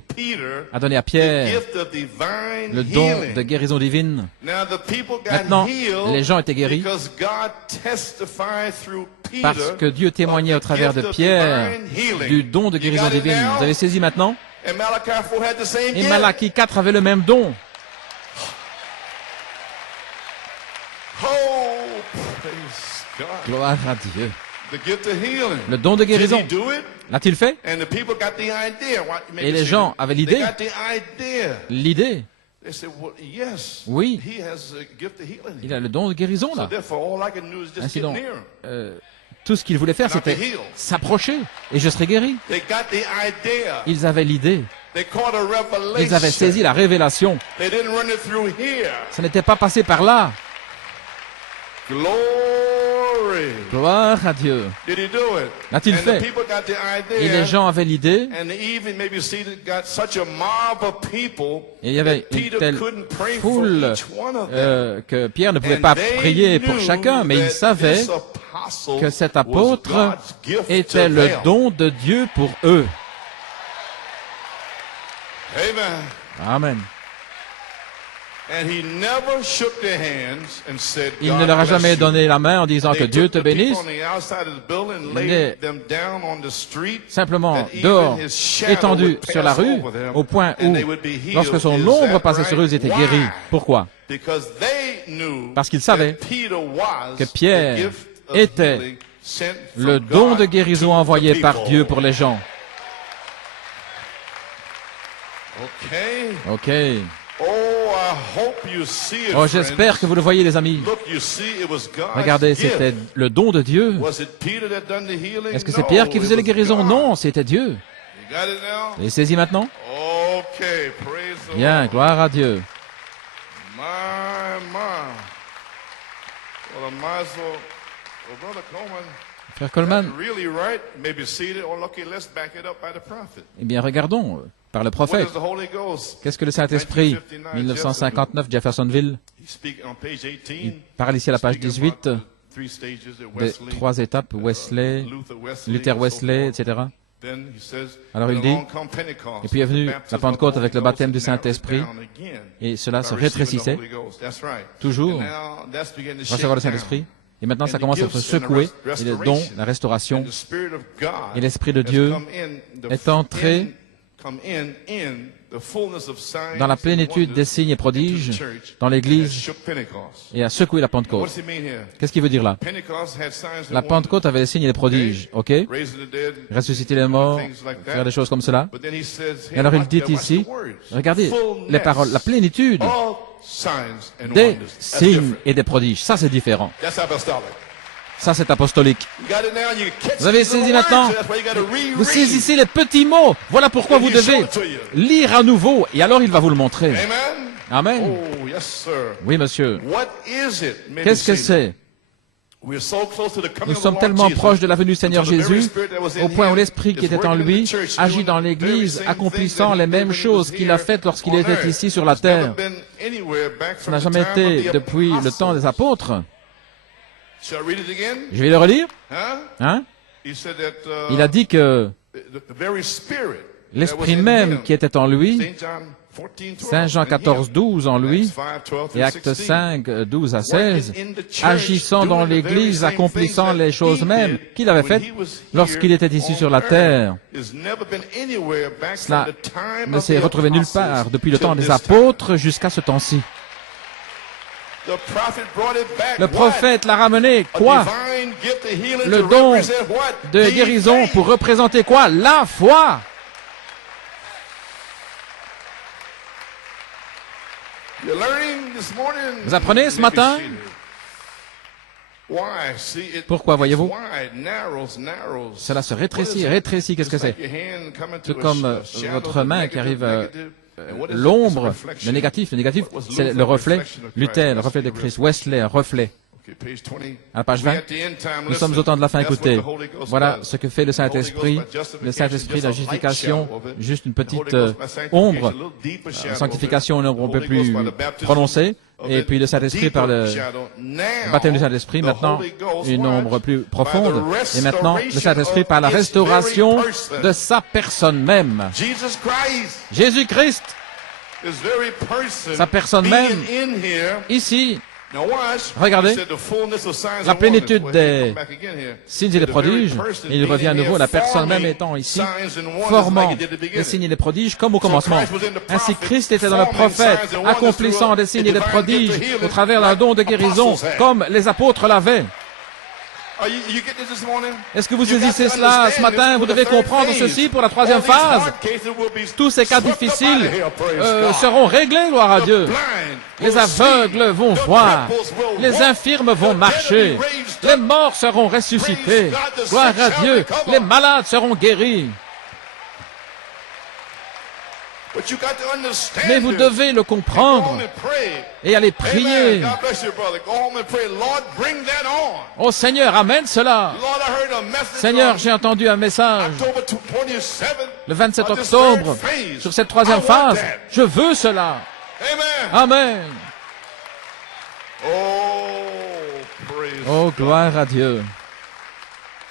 a donné à Pierre le don de guérison divine. Maintenant, les gens étaient guéris parce que Dieu témoignait au travers de Pierre du don de guérison divine. Vous avez saisi maintenant? Et Malachie 4 avait le même don. Gloire à Dieu. Le don de guérison. L'a-t-il fait? Et les gens avaient l'idée. L'idée. Oui. Il a le don de guérison là. Ainsi donc, tout ce qu'il voulait faire, c'était s'approcher et je serais guéri. Ils avaient l'idée. Ils avaient saisi la révélation. Ça n'était pas passé par là. Gloire à Dieu. L'a-t-il fait? Et les gens avaient l'idée. Et il y avait une telle foule que Pierre ne pouvait pas prier pour chacun, mais il savait que cet apôtre était le don de Dieu pour eux. Amen. Il ne leur a jamais donné la main en disant que Dieu te bénisse. Il est simplement dehors, étendu sur la rue, au point où, lorsque son ombre passait sur eux, ils étaient guéris. Pourquoi? Parce qu'ils savaient que Pierre était le don de guérison envoyé par Dieu pour les gens. OK. Oh, j'espère que vous le voyez, les amis. Regardez, c'était le don de Dieu. Est-ce que c'est Pierre qui faisait les guérisons? Non, c'était Dieu. Et saisis maintenant? Bien, gloire à Dieu. Frère Coleman, eh bien, regardons par le prophète. Qu'est-ce que le Saint-Esprit? 1959, Jeffersonville. Il parle ici à la page 18 des 3 étapes, Wesley, Luther Wesley, etc. Alors il dit, et puis est venu la Pentecôte avec le baptême du Saint-Esprit, et cela se rétrécissait, toujours, recevoir le Saint-Esprit. Et maintenant, ça commence à se secouer, et le don, la restauration, et l'Esprit de Dieu est entré dans la plénitude des signes et prodiges dans l'Église et a secoué la Pentecôte. Qu'est-ce qu'il veut dire là? La Pentecôte avait les signes et les prodiges, ok? Ressusciter les morts, faire des choses comme cela. Et alors il dit ici, regardez, les paroles, la plénitude des signes et des prodiges. Ça, c'est différent. Ça, c'est apostolique. Vous avez saisi maintenant? Vous saisissez les petits mots. Voilà pourquoi vous devez lire à nouveau. Et alors, il va vous le montrer. Amen. Oui, monsieur. Qu'est-ce que c'est? Nous sommes tellement proches de la venue du Seigneur Jésus, au point où l'Esprit qui était en lui agit dans l'Église, accomplissant les mêmes choses qu'il a faites lorsqu'il était ici sur la terre. Ça n'a jamais été depuis le temps des apôtres. Je vais le relire. Hein? Il a dit que l'Esprit même qui était en lui, Saint Jean 14, 12 en lui, et Actes 5, 12 à 16, agissant dans l'Église, accomplissant les choses mêmes qu'il avait faites lorsqu'il était ici sur la terre. Cela ne s'est retrouvé nulle part depuis le temps des apôtres jusqu'à ce temps-ci. Le prophète l'a ramené, quoi? Le don de guérison pour représenter quoi? La foi. Vous apprenez ce matin? Pourquoi, voyez-vous? Cela se rétrécit, rétrécit, qu'est-ce que c'est? Tout comme votre main qui arrive... l'ombre, le négatif, c'est le reflet. Luther, le reflet de Christ. Wesley, un reflet. À la page 20, nous sommes au temps de la fin. Écoutez, voilà ce que fait le Saint-Esprit. Le Saint-Esprit, la justification, juste une petite ombre. Sanctification, une ombre un peu plus prononcée. Et puis le Saint-Esprit par le baptême du Saint-Esprit, maintenant une ombre plus profonde. Et maintenant le Saint-Esprit par la restauration de sa personne même. Jésus-Christ, sa personne même, ici. Regardez, la plénitude des signes et des prodiges, et il revient à nouveau, la personne même étant ici, formant les signes et les prodiges comme au commencement. Ainsi Christ était dans le prophète, accomplissant des signes et des prodiges au travers d'un don de guérison, comme les apôtres l'avaient. Est-ce que vous saisissez cela ce matin? Vous devez comprendre ceci pour la troisième phase. Tous ces cas difficiles seront réglés, gloire à Dieu. Les aveugles vont voir. Les infirmes vont marcher. Les morts seront ressuscités. Gloire à Dieu. Les malades seront guéris. Mais vous devez le comprendre et aller prier. Oh Seigneur, amène cela. Seigneur, j'ai entendu un message le 27 octobre sur cette troisième phase. Je veux cela. Amen. Oh, gloire à Dieu.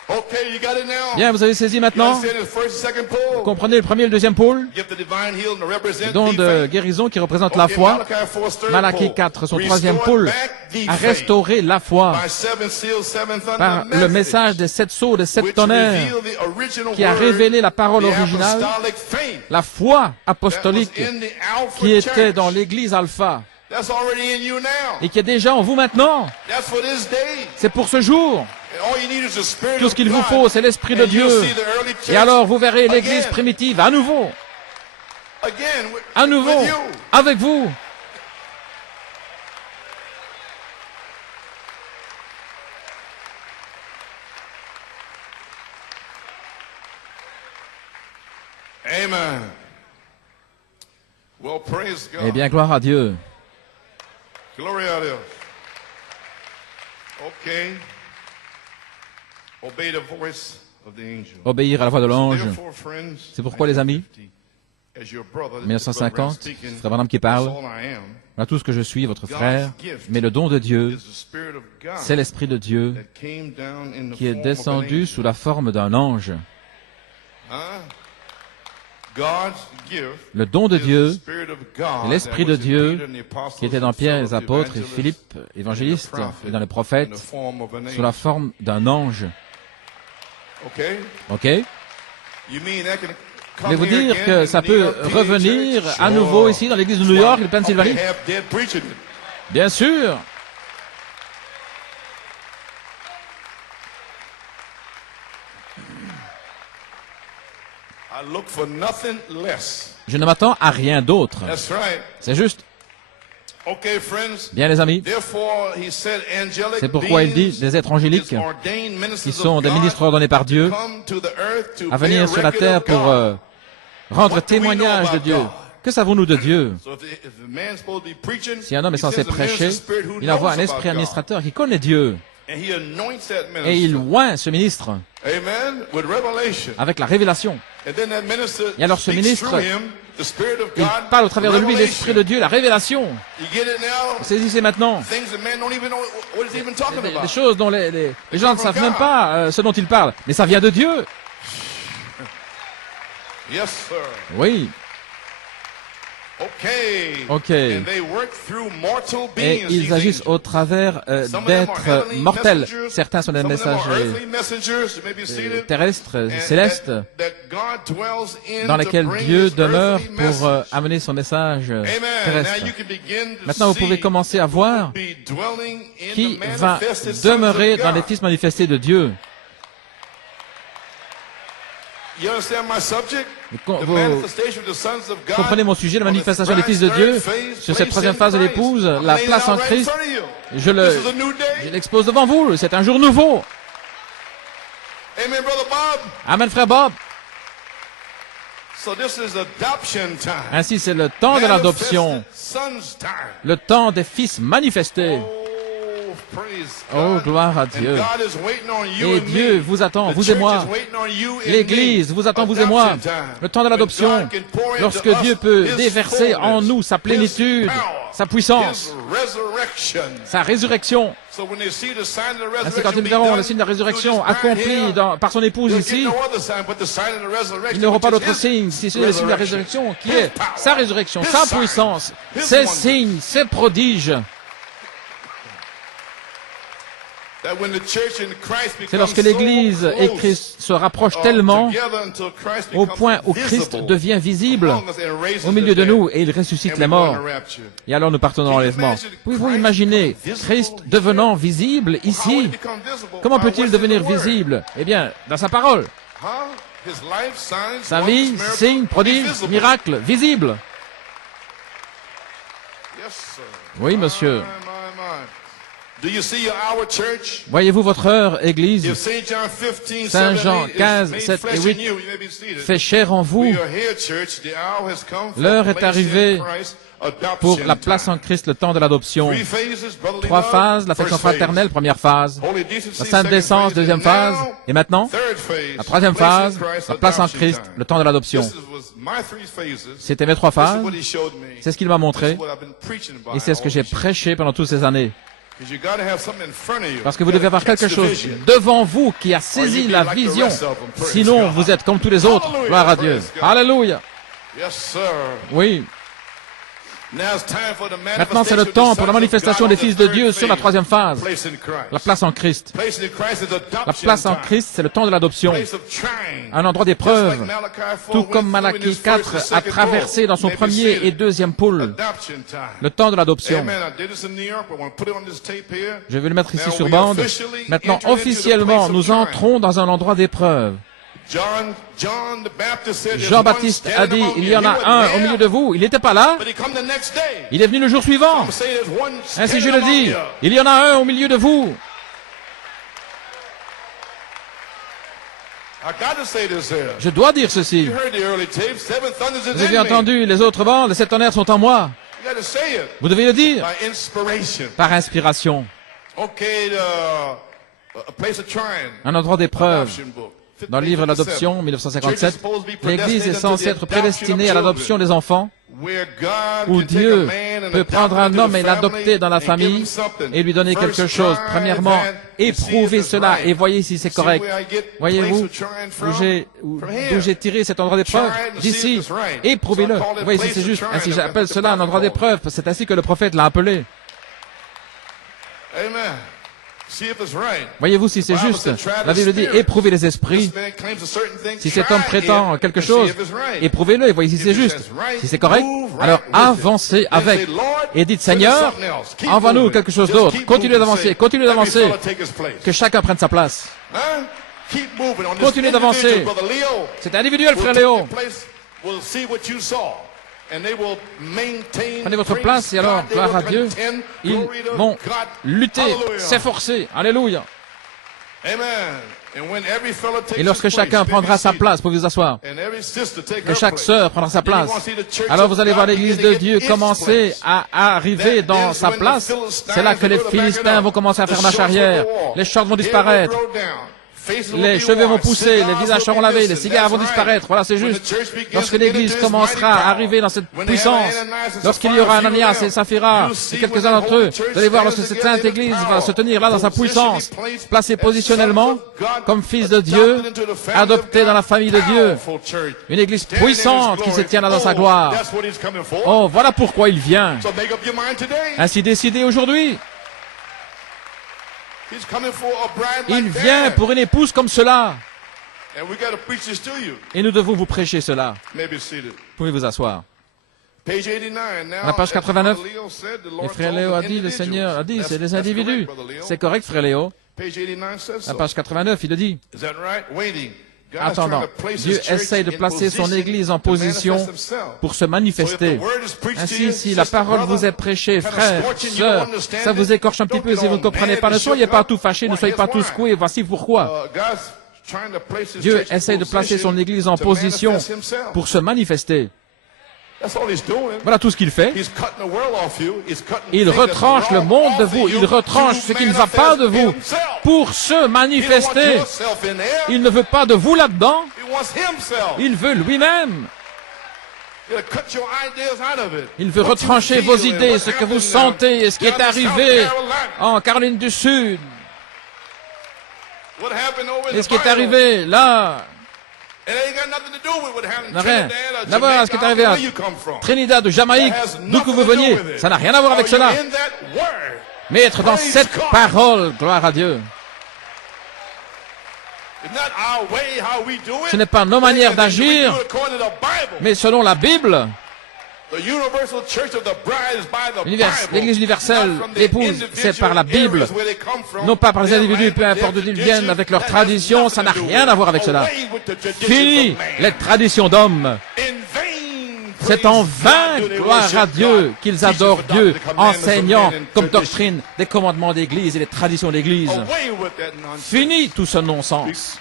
Okay, you got it now? Bien, vous avez saisi maintenant? You understand the first and second pull? Vous comprenez le premier et le deuxième pôle? Gift of divine healing to represent Le don the de faith. guérison qui représente la foi. Malachi 4's third Malachie pull. 4, son Restore troisième pôle, back the a faith restauré la foi by seven seals, seven thunder par le message des 7 sceaux, des 7 which tonnerres, reveal the original qui a word, révélé la parole the originale, apostolic faith la foi that was apostolique in the Alpha qui était church. dans l'église Alpha That's already in you now. et qui est déjà en vous maintenant. That's for this day. C'est pour ce jour. And all you need is the Spirit Tout of ce qu'il vous God. faut, c'est l'Esprit de And you'll Dieu. see the early church Et alors vous verrez l'église again. primitive à nouveau, Again, à nouveau, with you. avec vous. Amen. Well, praise God. Eh bien, gloire à Dieu. Glory a Dios. Okay. Obey the voice of the angel. Obéir à la voix de l'ange. Therefore, friends, C'est pourquoi, les amis, 1950, as your brother, this is 1950, Brother Branham c'est Frère Branham qui parle. that's all I am, Voilà tout ce que je suis, votre frère. Mais le don de Dieu, is the Spirit of God c'est l'Esprit de Dieu that came down in the qui est form of an descendu angel. sous la forme d'un ange. Huh? God's gift Le don de is the Dieu, Spirit of God c'est l'Esprit that de was in Dieu Peter and the apostles qui était dans and Pierre et Philip, les apôtres et evangelists, Philippe, évangéliste, and the prophet, et dans les in the prophètes, form of an sous la angel. forme d'un ange. Okay? Ok? You mean that can come Voulez-vous here dire again que in ça the peut New York PA revenir church? à nouveau ici dans l'église de New York et de Pennsylvanie? Okay, have dead preaching it. Bien sûr! I look for nothing less. Je ne m'attends à rien d'autre. That's right. C'est juste. Okay, friends. Bien, les amis, Therefore, he said, angelic c'est pourquoi il dit beings, des êtres angéliques his ordained ministers qui of sont des God, ministres ordonnés par Dieu come to the earth to à venir bear sur la record terre of pour God. rendre What do we know témoignage de about Dieu. God? Que savons-nous de Dieu? So if a man's supposed to be preaching, Si un homme est he censé sends a prêcher, minister spirit who il envoie un knows esprit about God. administrateur qui connaît Dieu. And he anoints that minister. Et il oint ce ministre Amen. With revelation. avec la révélation. And then that minister Et alors ce speaks ministre, through him, the Spirit of Il God, parle au travers de lui l'Esprit de revelation. Dieu, la révélation. You get it now? Saisissez maintenant. Things that man don't even know what he's even talking Des about. choses dont les gens ne savent même pas ce dont il parle. Mais ça vient de Dieu. Yes, sir. Oui. Okay. Ok. And they work through mortal Et beings, ils these agissent angels. au travers Some of them are d'êtres heavenly mortels. messengers, Certains sont des some of them are messagers earthly messengers, you may be seated, terrestres, and célestes, that God dwells in dans to lesquels bring Dieu his demeure earthly pour message. amener son message Amen. terrestre. Now you can begin to Maintenant, vous pouvez see commencer à voir who will be dwelling in qui the va manifested sons demeurer of dans les God. fils manifestés de Dieu. You understand my subject? Vous The manifestation of the sons of God comprenez mon sujet, la on the manifestation des fils de third Dieu, phase, sur cette place troisième in phase de Christ. l'épouse, I'm la laying it place out en right in Christ. front of you. Je This is a new day. l'expose devant vous. C'est un jour nouveau. Amen, Brother Bob. Amen, frère Bob. So this is adoption time. Ainsi, c'est le temps de l'adoption, Manifested sons time. le temps des fils manifestés. Oh, praise Oh, God. gloire à And Dieu. God is waiting on you Et and Dieu me. vous attend, The vous et moi. church is waiting on you and L'Église me. vous attend, vous et moi. Adoption time. Le temps de l'adoption, When God can pour into lorsque us Dieu peut His déverser en fullness, nous sa plénitude, His power, sa puissance, His resurrection. sa résurrection. So when they see the sign of the Ainsi, quand resurrection ils be verront done le signe de la résurrection through this bride accompli here, par son épouse they'll ici, get no other sign but the sign of the resurrection, ils n'auront pas which is d'autre His signe, si ce n'est le signe de la resurrection. résurrection, qui est His power, sa résurrection, His sa sign, puissance, His ses wonder. signes, ses prodiges. That when the church and Christ C'est become lorsque so l'Église et close, Christ se rapprochent tellement together until Christ au becomes point où Christ visible devient visible among us and raises au milieu the de dead, nous et il ressuscite and les we go in morts. the rapture. Et alors nous partons dans l'enlèvement. Pouvez-vous imaginer Christ devenant visible How will ici? he become visible? Comment By peut-il what's in devenir the word? visible? Eh bien, dans sa parole. Huh? His life, signs, Sa wonders, vie, miracles, signes, will be prodiges, visible. miracles, visibles. Yes, sir. Oui, monsieur. My. Do you see our church? Voyez-vous votre heure, Église, If St. John 15, Saint 7 Jean and 8 is 15, made 7 et flesh 8 in you, you may be seated. fait chair en vous We are here, church. The hour has come for L'heure est place in arrivée Christ, adoption pour la place en time. Christ, le temps de l'adoption. 3 phases, brotherly 3 love, phases, l'affection first phase. fraternelle, première phase. Holy decency, La sainte second décence, phase, deuxième and phase. now, Et maintenant, third phase, la troisième place in phase, Christ, la place en adoption Christ, time. le temps de l'adoption. This was my 3 phases. C'était mes 3 This is phases. what he showed me. C'est ce qu'il m'a This montré. is what I've been preaching about Et c'est ce que all j'ai these years. prêché pendant toutes ces années. Parce que vous devez avoir quelque chose devant vous qui a saisi la vision. Sinon, vous êtes comme tous les autres. Gloire à Dieu. Alléluia. Oui. Maintenant, c'est le temps pour la manifestation des fils de Dieu sur la troisième phase. La place en Christ. La place en Christ, c'est le temps de l'adoption. Un endroit d'épreuve. Tout comme Malachie 4 a traversé dans son premier et deuxième pôle. Le temps de l'adoption. Je vais le mettre ici sur bande. Maintenant, officiellement, nous entrons dans un endroit d'épreuve. Jean-Baptiste a dit, il y en a un au milieu de vous. Il n'était pas là. Il est venu le jour suivant. Ainsi je le dis, il y en a un au milieu de vous. Je dois dire ceci. Vous avez entendu les autres bandes, les sept tonnerres sont en moi. Vous devez le dire. Par inspiration. Un endroit d'épreuve. Dans le livre de l'adoption, 1957, l'Église est censée être prédestinée à l'adoption des enfants, où Dieu peut prendre un homme et l'adopter dans la famille et lui donner quelque chose. Premièrement, éprouvez cela et voyez si c'est correct. Voyez-vous d'où j'ai tiré cet endroit d'épreuve? D'ici, éprouvez-le. Voyez si c'est juste. Ainsi j'appelle cela un endroit d'épreuve. C'est ainsi que le prophète l'a appelé. Amen. Voyez-vous si c'est juste. La Bible dit, éprouvez les esprits. Si cet homme prétend quelque chose, éprouvez-le et voyez si c'est juste. Si c'est correct, alors avancez avec. Et dites, Seigneur, envoie-nous quelque chose d'autre. Continuez d'avancer, continuez d'avancer. Que chacun prenne sa place. Continuez d'avancer. C'est individuel, frère Léo. Prenez votre place et alors, gloire à Dieu, ils vont lutter, s'efforcer. Alléluia. Et lorsque chacun prendra sa place, pour vous asseoir, que chaque sœur prendra sa place, alors vous allez voir l'église de Dieu commencer à arriver dans sa place. C'est là que les Philistins vont commencer à faire marche arrière. Les shorts vont disparaître. Les cheveux vont pousser, les visages seront lavés, les cigares vont disparaître. Voilà, c'est juste. Lorsque l'Église commencera à arriver dans cette puissance, lorsqu'il y aura Ananias et Saphira, et quelques-uns d'entre eux, vous allez voir, lorsque cette sainte Église va se tenir là dans sa puissance, placée positionnellement, comme fils de Dieu, adoptée dans la famille de Dieu, une Église puissante qui se tient là dans sa gloire. Oh, voilà pourquoi il vient. Ainsi décidé aujourd'hui. Il vient pour une épouse comme cela. Et nous devons vous prêcher cela. Vous pouvez vous asseoir. À la page 89, et frère Léo a dit, le Seigneur a dit, c'est les individus. C'est correct, frère Léo. À la page 89, il le dit. Attendant, Dieu essaye de placer son Église en position pour se manifester. Ainsi, si la parole vous est prêchée, frères, sœurs, ça vous écorche un petit peu si vous ne comprenez pas. Ne soyez pas tout fâchés, ne soyez pas tout secoués. Voici pourquoi. Dieu essaye de placer son Église en position pour se manifester. Voilà tout ce qu'il fait. Il retranche le monde de vous. Il retranche ce qui ne va pas de vous pour se manifester. Il ne veut pas de vous là-dedans. Il veut lui-même. Il veut retrancher vos idées, ce que vous sentez et ce qui est arrivé en Caroline du Sud. Et ce qui est arrivé là n'a rien à voir avec ce qui est arrivé à Trinidad, de Jamaïque, d'où que vous veniez. Ça n'a rien à voir avec cela. Mais être dans cette parole, gloire à Dieu. Ce n'est pas nos manières d'agir, mais selon la Bible. L'Église universelle, l'épouse, c'est par la Bible, non pas par les individus, peu importe d'où ils viennent, avec leurs traditions, ça n'a rien à voir avec cela. Fini les traditions d'hommes. C'est en vain, gloire à Dieu, qu'ils adorent Dieu, enseignant comme doctrine des commandements d'Église et des traditions d'Église. Fini tout ce non-sens.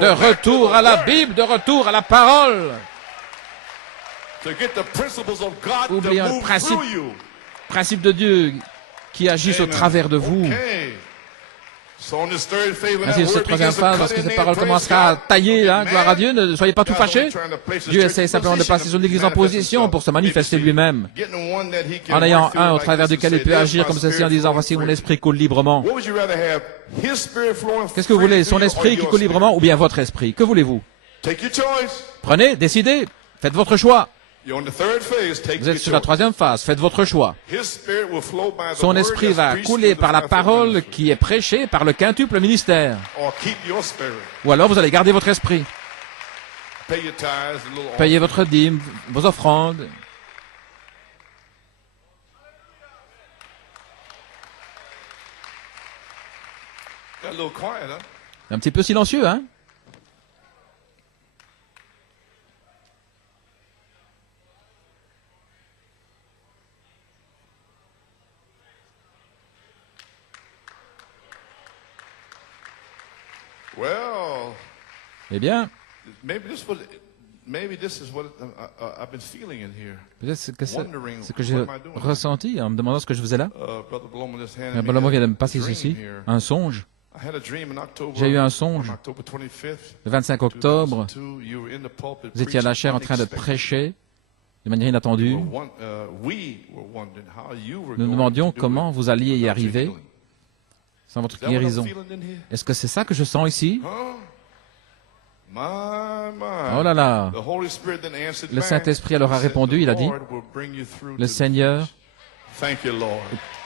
De retour à la Bible, de retour à la parole. Oubliez le principe de Dieu qui agisse au travers de vous. Ainsi, cette troisième phase, lorsque cette parole commencera à tailler, hein, gloire à Dieu, ne soyez pas tout fâchés. Dieu essaie simplement de placer son Église en position pour se manifester lui-même, en ayant un au travers duquel il peut agir comme ceci en disant, voici mon esprit coule librement. Qu'est-ce que vous voulez? Son esprit qui coule librement ou bien votre esprit? Que voulez-vous? Prenez, décidez, faites votre choix. Vous êtes sur la troisième phase, faites votre choix. Son esprit va couler par la parole qui est prêchée par le quintuple ministère. Ou alors vous allez garder votre esprit. Payez votre dîme, vos offrandes. Un petit peu silencieux, hein? Eh bien, peut-être que c'est ce que j'ai ressenti en me demandant ce que je faisais là. Brother vient de me passer ceci, un songe. J'ai eu un songe le 25 octobre. Vous étiez à la chaire en train de prêcher de manière inattendue. Nous nous demandions comment vous alliez y arriver sans votre guérison. Est-ce que c'est ça que je sens ici? Oh là là! Le Saint-Esprit alors a répondu, il a dit, le Seigneur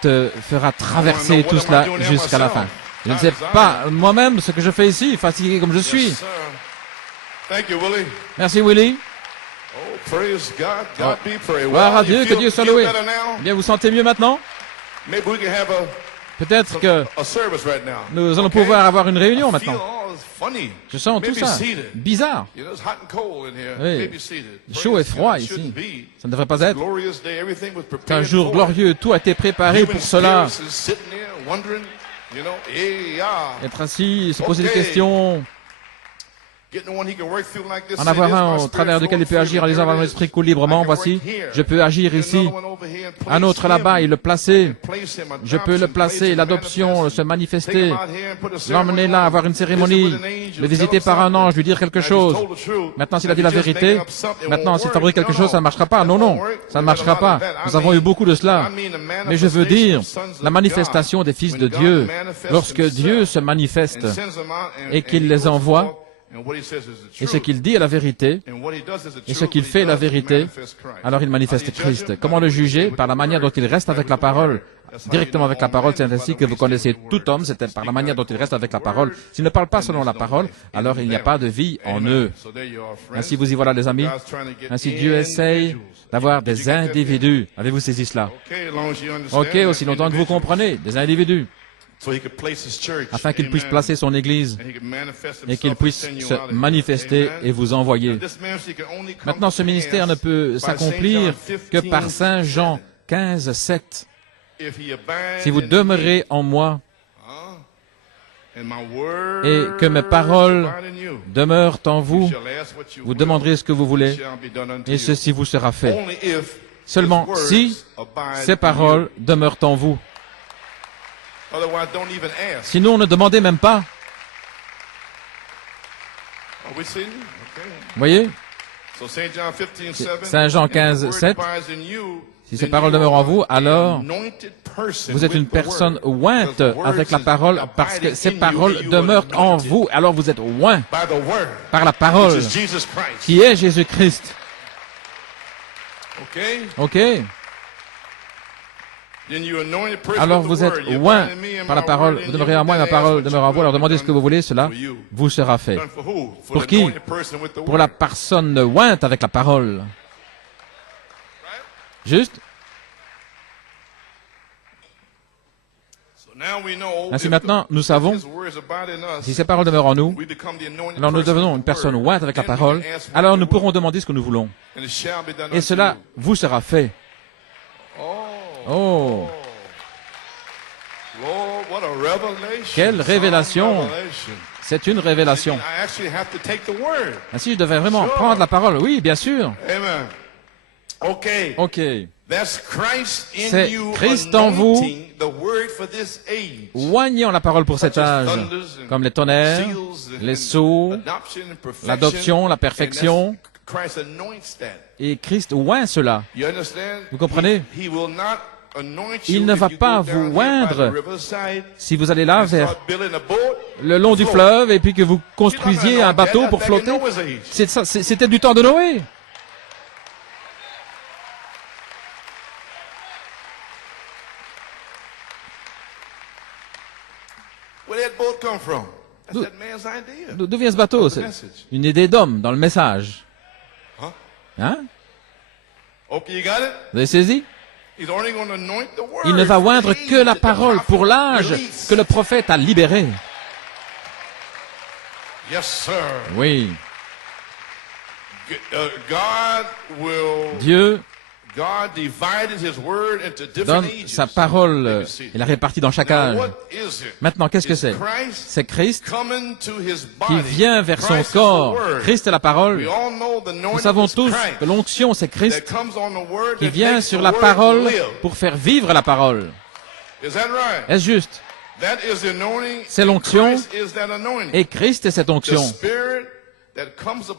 te fera traverser tout cela jusqu'à la fin. Je ne sais pas moi-même ce que je fais ici, fatigué comme je suis. Merci Willie. Gloire à Dieu, que Dieu soit loué. Eh bien, vous sentez mieux maintenant? Peut-être que nous allons pouvoir avoir une réunion maintenant. Je sens tout ça bizarre. Oui. Chaud et froid ici. Ça ne devrait pas être. C'est un jour glorieux. Tout a été préparé pour cela. Être assis, se poser des questions. En avoir un au travers duquel il peut agir en disant, mon esprit coule librement, voici, je peux agir ici. Un autre là-bas, il le placer. Je peux le placer, l'adoption, se manifester, l'emmener là, avoir une cérémonie, le visiter par un ange, lui dire quelque chose. Maintenant, s'il a dit la vérité, maintenant, s'il fabrique quelque chose, ça ne marchera pas. Non, non, ça ne marchera pas. Nous avons eu beaucoup de cela. Mais je veux dire, la manifestation des fils de Dieu, lorsque Dieu se manifeste et qu'il les envoie, et ce qu'il dit est la vérité, et ce qu'il fait est la vérité, alors il manifeste Christ. Comment le juger? Par la manière dont il reste avec la parole, directement avec la parole. C'est ainsi que vous connaissez tout homme, c'est par la manière dont il reste avec la parole. S'il ne parle pas selon la parole, alors il n'y a pas de vie en eux. Ainsi vous y voilà, les amis. Ainsi Dieu essaye d'avoir des individus. Avez-vous saisi cela? Ok, aussi longtemps que vous comprenez, des individus. Afin qu'il puisse placer son Église et qu'il puisse se manifester et vous envoyer. Maintenant, ce ministère ne peut s'accomplir que par Saint Jean 15, 7. Si vous demeurez en moi et que mes paroles demeurent en vous, vous demanderez ce que vous voulez et ceci vous sera fait. Seulement si ces paroles demeurent en vous. Sinon, ne demandez même pas. Vous voyez? Saint Jean 15, 7. Si ces paroles demeurent en vous, alors vous êtes une personne ointe avec la parole parce que ces paroles demeurent en vous. Alors vous êtes oint par la parole qui est Jésus-Christ. OK? Alors vous êtes oint par la parole, vous demeurez en moi et ma parole demeure en vous. Alors demandez ce que vous voulez, cela vous sera fait. Pour qui? Pour la personne ointe avec la parole. Juste? Ainsi maintenant, nous savons, si ces paroles demeurent en nous, alors nous devenons une personne ointe avec la parole, alors nous pourrons demander ce que nous voulons. Et cela vous sera fait. Oh! Quelle révélation! C'est une révélation. Ainsi, je devais vraiment prendre la parole. Oui, bien sûr. OK. C'est Christ en vous, oignant la parole pour cet âge, comme les tonnerres, les sceaux, l'adoption, la perfection. Et Christ oint cela. Vous comprenez? Il ne va pas vous oindre si vous allez là vers le long du fleuve et puis que vous construisiez un bateau pour flotter. C'était du temps de Noé. D'où vient ce bateau? C'est une idée d'homme dans le message. Hein? Vous avez saisi? Il ne va oindre que la parole pour l'âge que le prophète a libéré. Oui. Dieu donne sa parole et la répartit dans chaque âge. Maintenant, qu'est-ce que c'est? C'est Christ qui vient vers son corps. Christ est la parole. Nous savons tous que l'onction, c'est Christ qui vient sur la parole pour faire vivre la parole. Est-ce juste? C'est l'onction et Christ est cette onction.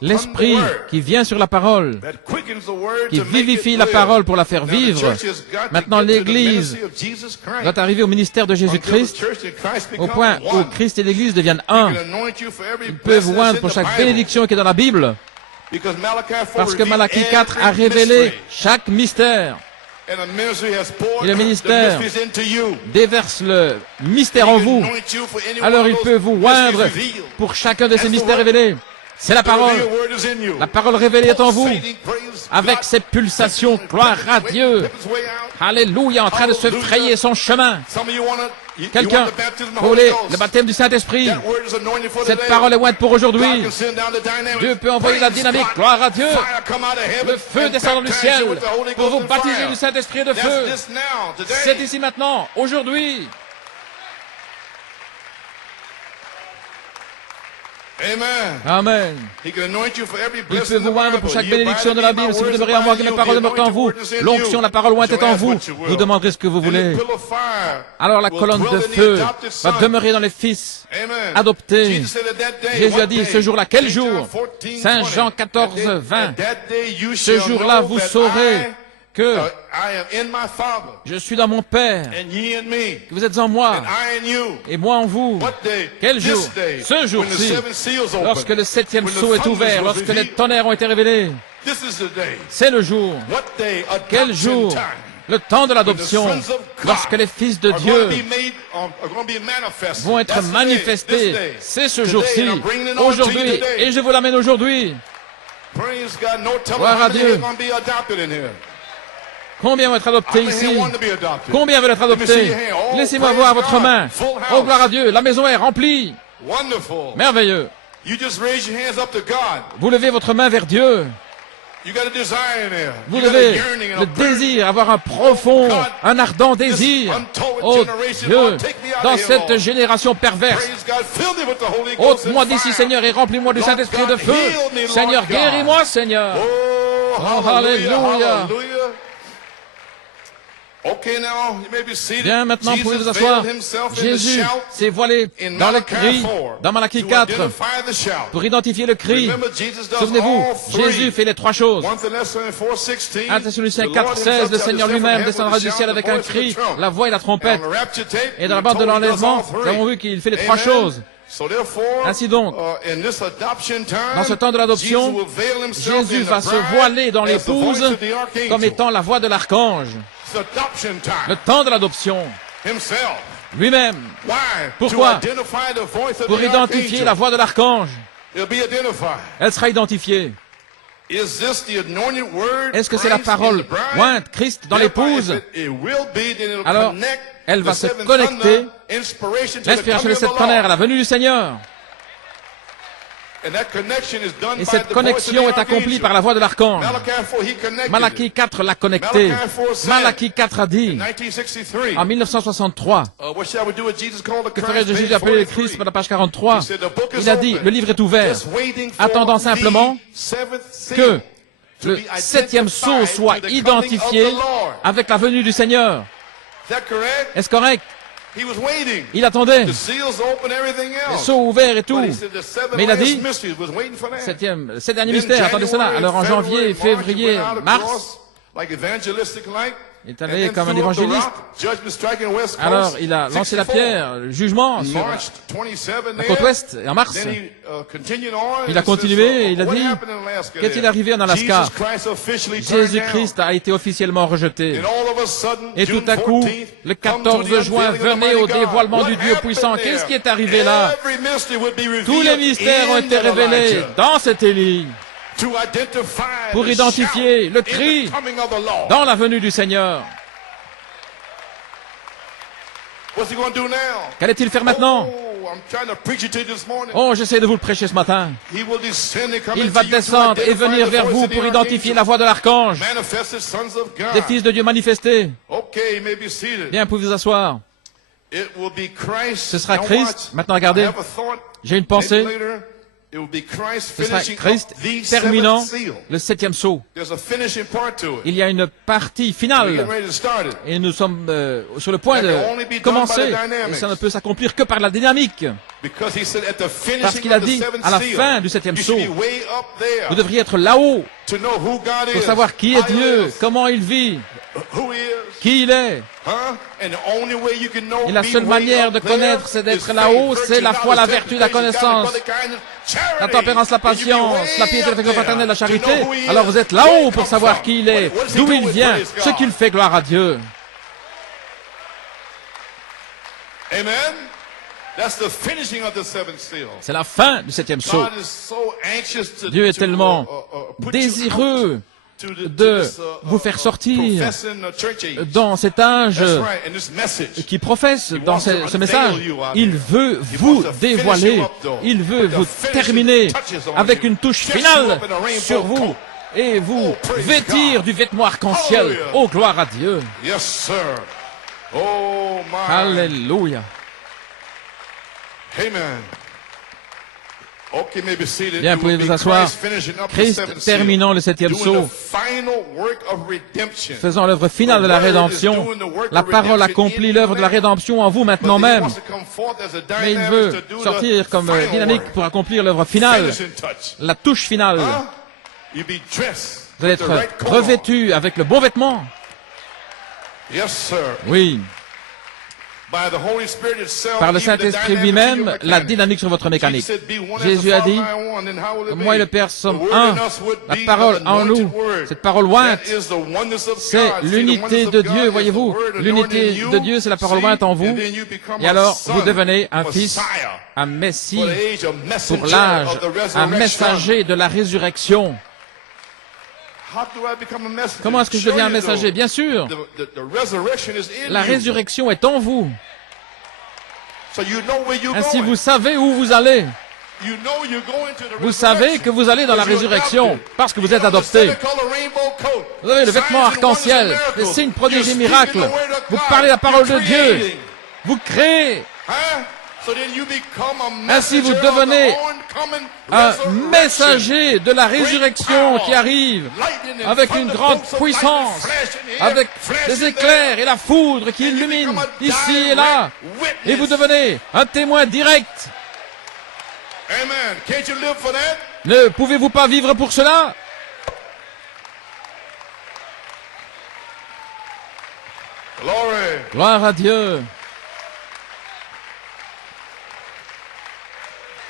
L'Esprit qui vient sur la parole, qui vivifie la parole pour la faire vivre. Maintenant, l'Église doit arriver au ministère de Jésus-Christ au point où Christ et l'Église deviennent un. Ils peuvent oindre pour chaque bénédiction qui est dans la Bible. Parce que Malachie 4 a révélé chaque mystère. Et le ministère déverse le mystère en vous. Alors il peut vous oindre pour chacun de ces mystères révélés. C'est la parole. La parole révélée est en vous. Avec ses pulsations, gloire à Dieu. Alléluia, en train de se frayer son chemin. Quelqu'un voulait le baptême du Saint-Esprit. Cette parole est ointe pour aujourd'hui. Dieu peut envoyer la dynamique, gloire à Dieu. Le feu descendant du ciel pour vous baptiser du Saint-Esprit et de feu. C'est ici maintenant, aujourd'hui. Amen. Il peut vous oindre pour chaque bénédiction de la Bible. Si vous demeurez en moi, que la parole demeure en vous. L'onction, la parole ointe est en vous. Vous demanderez ce que vous voulez. Alors la colonne de feu va demeurer dans les fils adoptés. Jésus a dit, ce jour-là, quel jour? Saint Jean 14, 20. Ce jour-là, vous saurez que je suis dans mon Père, que vous êtes en moi, et moi en vous. Quel jour? Ce jour-ci, lorsque le 7e sceau est ouvert, lorsque les tonnerres ont été révélés. C'est le jour. Quel jour? Le temps de l'adoption, lorsque les fils de Dieu vont être manifestés. C'est ce jour-ci, aujourd'hui, et je vous l'amène aujourd'hui. Gloire à Dieu. Combien vont être adoptés ici? Combien veulent être adoptés? Laissez-moi voir votre main. Oh, gloire à Dieu, la maison est remplie. Merveilleux. Vous levez votre main vers Dieu. Vous levez le désir, avoir un profond, un ardent désir. Oh Dieu, dans cette génération perverse, ôte-moi d'ici, Seigneur, et remplis-moi du Saint-Esprit et de feu. Seigneur, guéris-moi, Seigneur. Oh, alléluia. Bien, maintenant, vous pouvez vous asseoir. Jésus s'est voilé dans le cri, dans Malachie 4, pour identifier le cri. Souvenez-vous, Jésus fait les trois choses. 1 Thessaloniciens 4, 16, le Seigneur lui-même descendra du ciel avec un cri, la voix et la trompette. Et dans la bande de l'enlèvement, nous avons vu qu'il fait les trois choses. Ainsi donc, dans ce temps de l'adoption, Jésus va se voiler dans l'épouse comme étant la voix de l'archange. Le temps de l'adoption. Lui-même. Pourquoi? Pour identifier la voix de l'archange. Elle sera identifiée. Est-ce que c'est la parole ointe, Christ dans l'épouse? Alors, elle va se connecter. L'inspiration de cette tonnerre à la venue du Seigneur. Et cette connexion est accomplie par la voix de l'archange. Malachie 4 l'a connecté. Malachie 4 a dit, en 1963, que ferais-je de Jésus appelé le Christ, par la page 43, il a dit, le livre est ouvert, attendant simplement que le septième sceau soit identifié avec la venue du Seigneur. Est-ce correct? Il attendait. Les sceaux ouverts et tout. Mais il a dit, sept derniers mystères, attendez cela. Alors en janvier, février, mars, il est allé comme un évangéliste. Alors, il a lancé la pierre, le jugement sur la côte ouest, et en mars. Il a continué et il a dit, qu'est-il arrivé en Alaska? Jésus-Christ a été officiellement rejeté. Et tout à coup, le 14 juin, venez au dévoilement du Dieu puissant. Qu'est-ce qui est arrivé là? Tous les mystères ont été révélés dans cette Élie pour identifier le cri dans la venue du Seigneur. Qu'allait-il faire maintenant? Oh, j'essaie de vous le prêcher ce matin. Il va descendre et venir vers vous pour identifier la voix de l'archange, des fils de Dieu manifestés. Bien, pouvez vous asseoir. Ce sera Christ. Maintenant, regardez. J'ai une pensée. Ce sera Christ terminant le septième sceau. Il y a une partie finale. Et nous sommes sur le point de commencer. Et ça ne peut s'accomplir que par la dynamique. Parce qu'il a dit, à la fin du septième sceau, vous devriez être là-haut pour savoir qui est Dieu, comment il vit, qui il est. Et la seule manière de connaître, c'est d'être là-haut, c'est la foi, la vertu, la connaissance, la tempérance, la patience, la piété, l'affection fraternelle, la charité. Alors vous êtes là-haut pour savoir qui il est, d'où il vient, ce qu'il fait, gloire à Dieu. Amen. C'est la fin du septième sceau. Dieu est tellement désireux de vous faire sortir dans cet âge qui professe dans ce message. Il veut vous dévoiler, il veut vous terminer avec une touche finale sur vous et vous vêtir du vêtement arc-en-ciel. Oh, gloire à Dieu. Alléluia. Amen. Bien, pouvez vous asseoir. Christ terminant le septième sceau, faisant l'œuvre finale de la rédemption. La parole accomplit l'œuvre de la rédemption en vous maintenant même. Mais il veut sortir comme dynamique pour accomplir l'œuvre finale, la touche finale. Vous allez être revêtu avec le bon vêtement. Oui. Par le Saint-Esprit lui-même, la dynamique sur votre mécanique. Jésus a dit, moi et le Père sommes un. La parole en nous, cette parole ointe, c'est l'unité de Dieu, voyez-vous. L'unité de Dieu, c'est la parole ointe en vous. Et alors, vous devenez un fils, un messie pour l'âge, un messager de la résurrection. Comment est-ce que je deviens un messager? Bien sûr, la résurrection est en vous. Ainsi, vous savez où vous allez. Vous savez que vous allez dans la résurrection parce que vous êtes adopté. Vous avez le vêtement arc-en-ciel, les signes, prodiges et miracles. Vous parlez la parole de Dieu. Vous créez. Ainsi, vous devenez un messager de la résurrection qui arrive avec une grande puissance, avec des éclairs et la foudre qui illumine ici et là. Et vous devenez un témoin direct. Ne pouvez-vous pas vivre pour cela? Gloire à Dieu.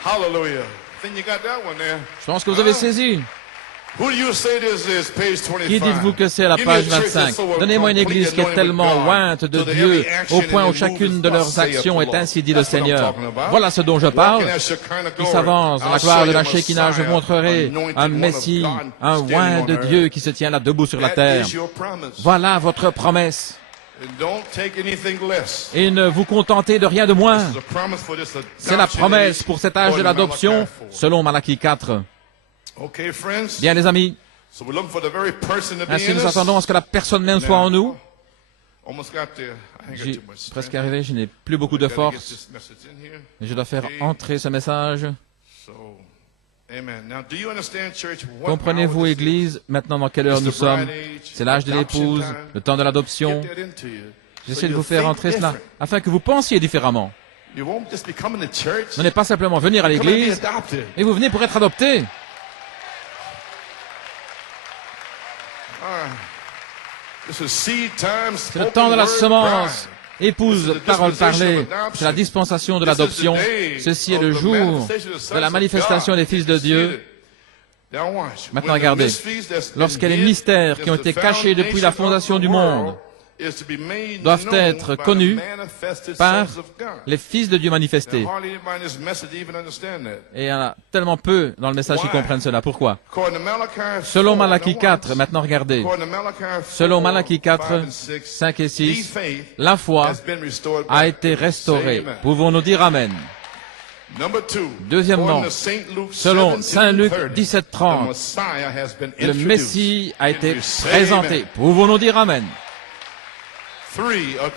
Hallelujah. I think you got that one there. Je pense que vous avez saisi. Who do you say this is? Page 25. Qui dites-vous que c'est à la page 25? Donnez-moi une église qui est tellement ointe de Dieu, au point où chacune de leurs actions est ainsi dit le Seigneur. Voilà ce dont je parle. Qui s'avance dans la gloire de la Shekinah, je montrerai un Messie, un oint de Dieu qui se tient là debout sur la terre. Voilà votre promesse. Et ne vous contentez de rien de moins. C'est la promesse pour cet âge de l'adoption, selon Malachie 4. Bien, les amis, ainsi nous attendons à ce que la personne même soit en nous. J'ai presque arrivé, je n'ai plus beaucoup de force. Mais je dois faire entrer ce message. Comprenez-vous, Église, maintenant dans quelle heure nous sommes? C'est l'âge de l'épouse, le temps de l'adoption. J'essaie de vous faire entrer cela, afin que vous pensiez différemment. Ce n'est pas simplement venir à l'Église, et vous venez pour être adopté. C'est le temps de la semence. Épouse, parole parlée, c'est la dispensation de l'adoption. Ceci est le jour de la manifestation des fils de Dieu. Maintenant, regardez. Lorsqu'il y a les mystères qui ont été cachés depuis la fondation du monde doivent être connus par les fils de Dieu manifestés. Et il y en a tellement peu dans le message qui comprennent cela. Pourquoi? Selon Malachie 4, maintenant regardez. Selon Malachie 4, 5 et 6, la foi a été restaurée. Pouvons-nous dire Amen? Deuxièmement, selon Saint Luc 17, 30, le Messie a été présenté. Pouvons-nous dire Amen?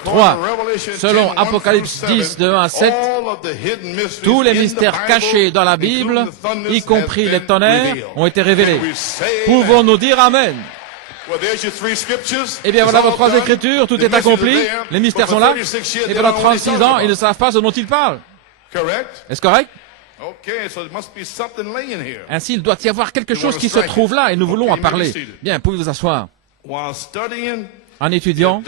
3. Selon Apocalypse 10, de 1 à 7, tous les mystères cachés dans la Bible, y compris les tonnerres, ont été révélés. Pouvons-nous dire Amen? Eh bien, voilà vos trois écritures, tout est accompli, les mystères sont là, et pendant 36 ans, ils ne savent pas ce dont ils parlent. Est-ce correct? Ainsi, il doit y avoir quelque chose qui se trouve là, et nous voulons en parler. Bien, pouvez vous asseoir. En étudiant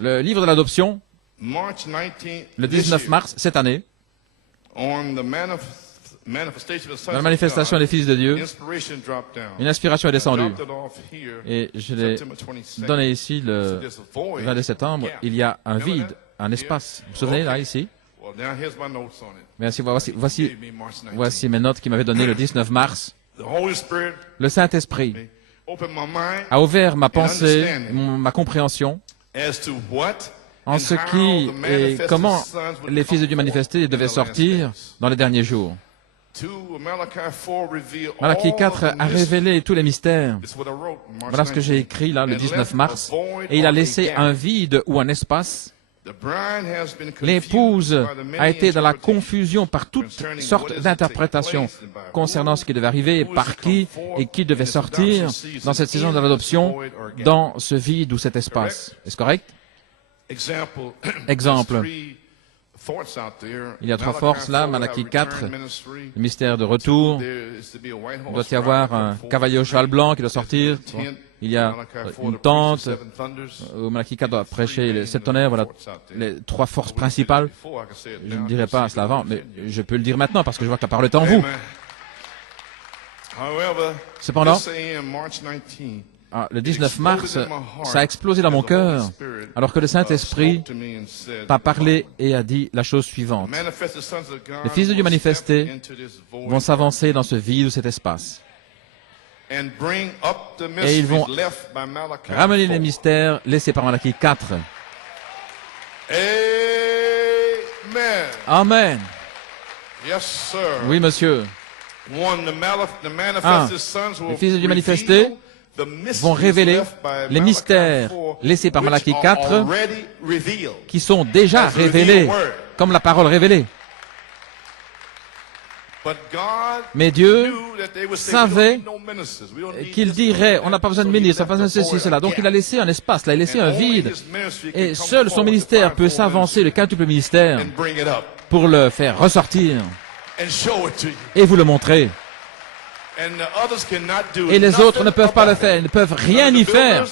le livre de l'adoption, le 19 mars cette année, dans la manifestation des fils de Dieu, une inspiration est descendue. Et je l'ai donné ici le 22 septembre. Il y a un vide, un espace. Vous vous souvenez, là, ici? Merci, voici mes notes qu'il m'avait données le 19 mars. Le Saint-Esprit a ouvert ma pensée, ma compréhension en ce qui et comment les fils de Dieu manifestés devaient sortir dans les derniers jours. Malachie 4 a révélé tous les mystères. Voilà ce que j'ai écrit là le 19 mars. Et il a laissé un vide ou un espace. L'épouse a été dans la confusion par toutes sortes d'interprétations concernant ce qui devait arriver, par qui et qui devait sortir dans cette saison de l'adoption, dans ce vide ou cet espace. Est-ce correct? Exemple. Il y a trois forces là, Malachie 4, le mystère de retour. Il doit y avoir un cavalier au cheval blanc qui doit sortir. Il y a une tente où Malachie 4 doit prêcher les sept tonnerres. Voilà les trois forces principales. Je ne dirai pas cela avant, mais je peux le dire maintenant parce que je vois que la parole est en vous. Cependant, le 19 mars, ça a explosé dans mon cœur, alors que le Saint-Esprit m'a parlé et a dit la chose suivante. Les fils de Dieu manifestés vont s'avancer dans ce vide ou cet espace. Et ils vont ramener les mystères laissés par Malachie 4. Amen. Oui, monsieur. Les fils de Dieu manifestés vont révéler les mystères laissés par Malachie 4 qui sont déjà révélés, comme la parole révélée. Mais Dieu savait qu'il dirait, on n'a pas besoin de ministre, on n'a pas besoin de ceci, cela. Donc il a laissé un espace, il a laissé un vide. Et seul son ministère peut s'avancer, le quintuple ministère, pour le faire ressortir et vous le montrer. Et les autres ne peuvent pas le faire, ils ne peuvent rien y faire.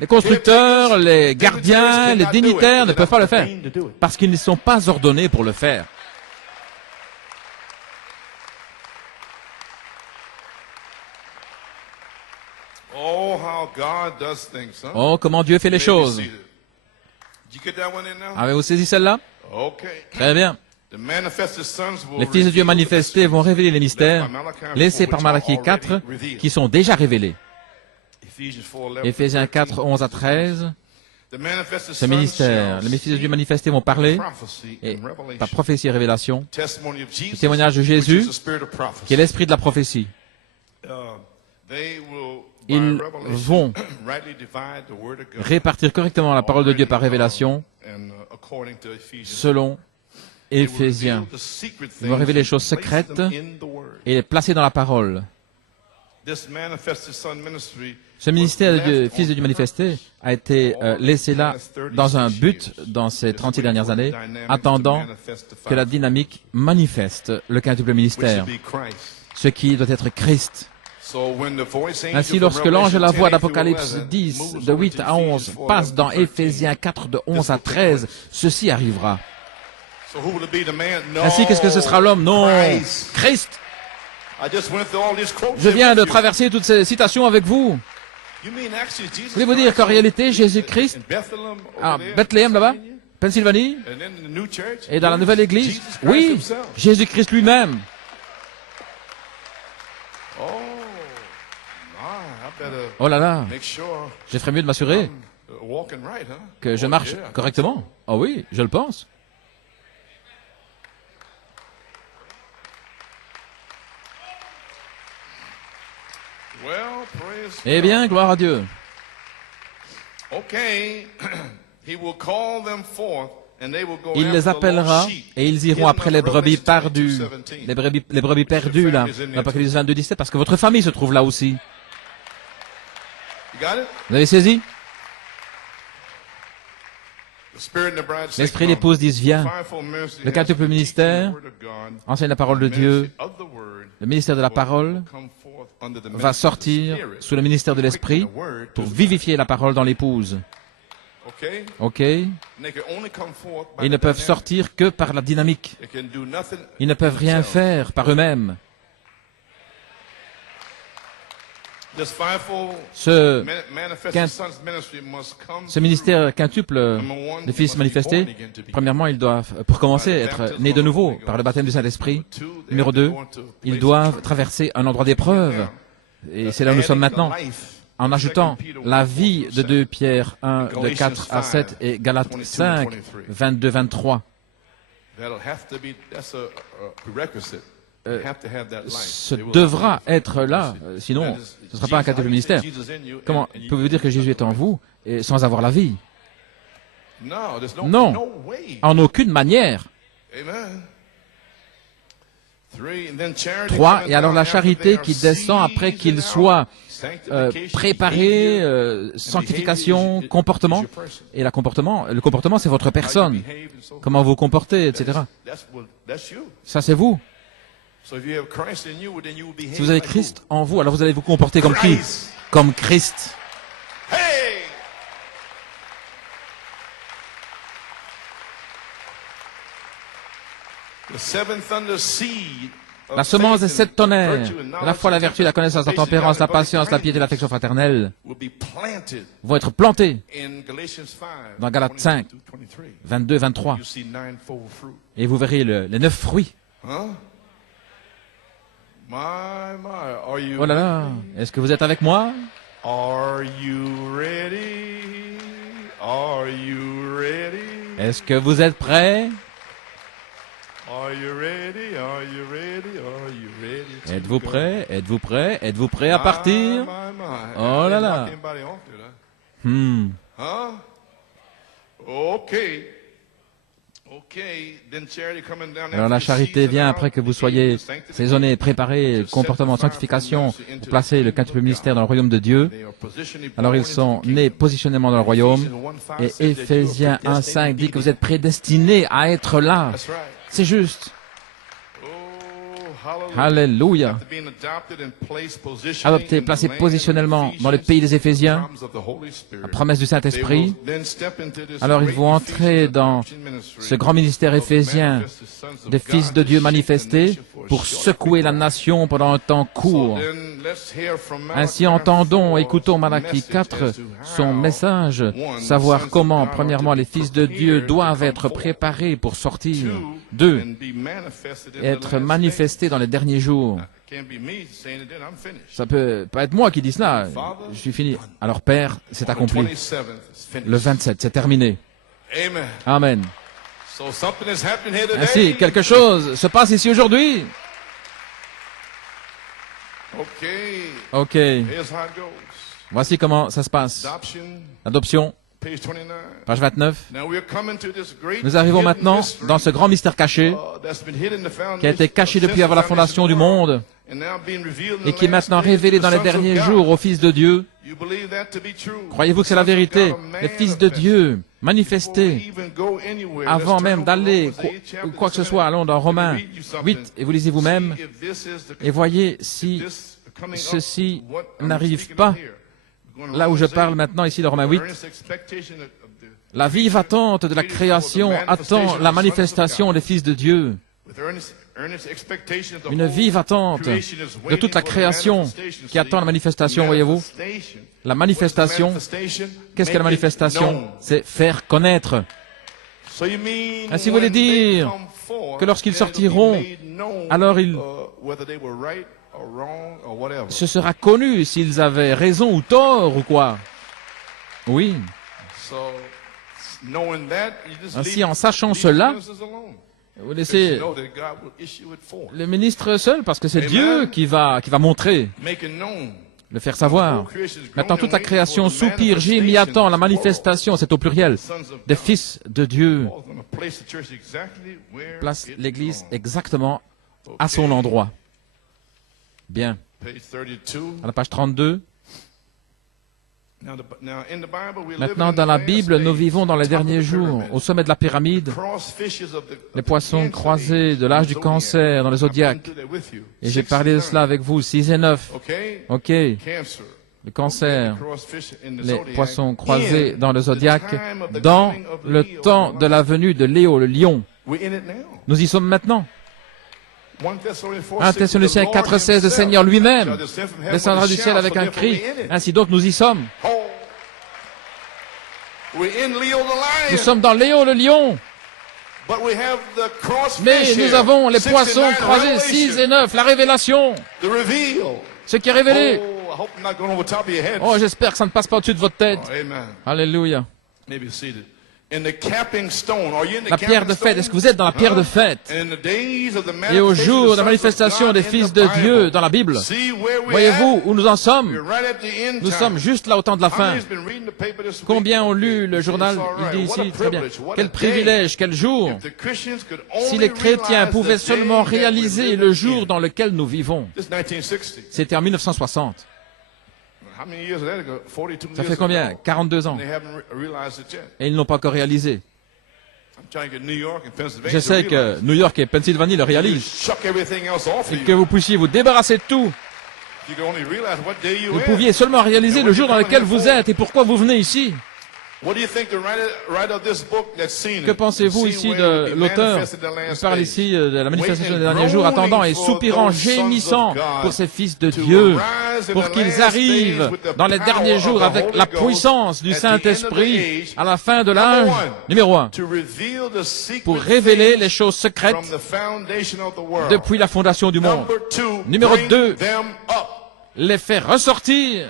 Les constructeurs, les gardiens, les dignitaires ne peuvent pas le faire, parce qu'ils ne sont pas ordonnés pour le faire. Oh, comment Dieu fait les choses. Avez-vous saisi celle-là? Très bien. Les fils de Dieu manifestés vont révéler les mystères laissés par Malachie 4 qui sont déjà révélés. Éphésiens 4, 11 à 13. Ce ministère, les fils de Dieu manifestés vont parler, et par prophétie et révélation, le témoignage de Jésus, qui est l'esprit de la prophétie. Ils vont répartir correctement la parole de Dieu par révélation, selon Éphésiens. Ils vont révéler les choses secrètes et les placer dans la parole. Ce ministère du Fils de Dieu manifesté a été laissé là dans un but dans ces 36 dernières années, attendant que la dynamique manifeste le quintuple ministère, ce qui doit être Christ. Ainsi, lorsque l'ange de la voix d'Apocalypse 10, de 8 à 11, passe dans Éphésiens 4, de 11 à 13, ceci arrivera. Ainsi, qu'est-ce que ce sera l'homme? Non, Christ. Je viens de traverser toutes ces citations avec vous. Voulez-vous dire qu'en réalité, Jésus-Christ, à Bethléem là-bas, Pennsylvanie, et dans la nouvelle église, oui, Jésus-Christ lui-même. Oh là là, je ferais mieux de m'assurer que je marche correctement. Oh oui, je le pense. Eh bien, gloire à Dieu. Il les appellera et ils iront après les brebis perdues. Les brebis perdues, là, l'Apocalypse 22, 17, parce que votre famille se trouve là aussi. Vous avez saisi? L'esprit et l'épouse disent, viens. Le quintuple ministère enseigne la parole de Dieu. Le ministère de la parole va sortir sous le ministère de l'esprit pour vivifier la parole dans l'épouse. Ok? Ils ne peuvent sortir que par la dynamique. Ils ne peuvent rien faire par eux-mêmes. Ce ministère quintuple de fils manifestés, premièrement, ils doivent, pour commencer, être nés de nouveau par le baptême du Saint-Esprit. Numéro 2, ils doivent traverser un endroit d'épreuve. Et c'est là où nous sommes maintenant. En ajoutant la vie de 2 Pierre 1, de 4 à 7 et Galates 5, 22-23. Ce devra être là, sinon ce ne sera pas un quintuple ministère. Comment pouvez-vous dire que Jésus est en vous et sans avoir la vie? Non, en aucune manière. 3, et alors la charité qui descend après qu'il soit préparé, sanctification, comportement. Et le comportement, c'est votre personne. Comment vous comportez, etc. Ça, c'est vous. Si vous avez Christ en vous, alors vous allez vous comporter comme qui? Comme Christ. La semence des 7 tonnerres, à la fois la vertu, la connaissance, la tempérance, la patience, la piété et l'affection fraternelle, vont être plantés dans Galates 5, 22-23. Et vous verrez les 9 fruits. Oh là là, est-ce que vous êtes avec moi? Est-ce que vous êtes prêts? Êtes-vous prêts? Êtes-vous prêts? Êtes-vous prêts à partir? Oh là là. Alors la charité vient après que vous soyez saisonnés, préparés, comportement, sanctification, pour placer le quintuple ministère dans le royaume de Dieu. Alors ils sont nés positionnément dans le royaume. Et Éphésiens 1.5 dit que vous êtes prédestinés à être là. C'est juste. Alléluia. Adopté, placé positionnellement dans le pays des Éphésiens, la promesse du Saint-Esprit. Alors ils vont entrer dans ce grand ministère éphésien des fils de Dieu manifestés pour secouer la nation pendant un temps court. Ainsi entendons, écoutons Malachie 4, son message, savoir comment, premièrement, les fils de Dieu doivent être préparés pour sortir. 2, être manifestés dans les derniers jours. Ça peut pas être moi qui dis cela. Je suis fini. Alors Père, c'est accompli. Le 27, c'est terminé. Amen. Ainsi, quelque chose se passe ici aujourd'hui. Ok. Voici comment ça se passe. Adoption, Page 29. Nous arrivons maintenant dans ce grand mystère caché qui a été caché depuis avant la fondation du monde et qui est maintenant révélé dans les derniers jours au Fils de Dieu. Croyez-vous que c'est la vérité? Le Fils de Dieu manifesté avant même d'aller quoi que ce soit. Allons dans Romains 8 et vous lisez vous-même et voyez si ceci n'arrive pas. Là où je parle maintenant ici de Romains 8, la vive attente de la création attend la manifestation des fils de Dieu. Une vive attente de toute la création qui attend la manifestation, voyez-vous. La manifestation, qu'est-ce que la manifestation? C'est faire connaître. Ainsi vous voulez dire que lorsqu'ils sortiront, alors ce sera connu s'ils avaient raison ou tort ou quoi. Oui. Ainsi, en sachant cela, vous laissez le ministre seul, parce que c'est Dieu qui va montrer, le faire savoir. Maintenant, toute la création soupire, gémit, attend la manifestation, c'est au pluriel, des fils de Dieu. Place l'Église exactement à son endroit. Bien. À la page 32. Maintenant, dans la Bible, nous vivons dans les derniers jours. Au sommet de la pyramide, les poissons croisés de l'âge du cancer dans le zodiaque. Et j'ai parlé de cela avec vous, 6 et 9. OK. Le cancer, les poissons croisés dans le zodiaque, dans le temps de la venue de Léo, le lion. Nous y sommes maintenant. 1 Thessaloniciens 4,16, le Seigneur lui-même descendra du ciel avec un cri. Ainsi donc, nous y sommes. Nous sommes dans Léo le lion. Mais nous avons les poissons croisés 6 et 9, la révélation. Ce qui est révélé. Oh, j'espère que ça ne passe pas au-dessus de votre tête. Alléluia. La pierre de fête, est-ce que vous êtes dans la pierre de fête? Et au jour de la manifestation des fils de Dieu dans la Bible, voyez-vous où nous en sommes? Nous sommes juste là au temps de la fin. Combien ont lu le journal? Il dit ici, très bien. Quel privilège, quel jour! Si les chrétiens pouvaient seulement réaliser le jour dans lequel nous vivons. C'était en 1960. Ça fait combien? 42 ans. Et ils n'ont pas encore réalisé. Je sais que New York et Pennsylvanie le réalisent. Et que vous puissiez vous débarrasser de tout. Vous pouviez seulement réaliser le jour dans lequel vous êtes et pourquoi vous venez ici. Que pensez-vous ici de l'auteur? Il parle ici de la manifestation des derniers jours, attendant et soupirant, gémissant pour ces fils de Dieu, pour qu'ils arrivent dans les derniers jours avec la puissance du Saint-Esprit à la fin de l'âge. Numéro 1, pour révéler les choses secrètes depuis la fondation du monde. Numéro 2, les faire ressortir.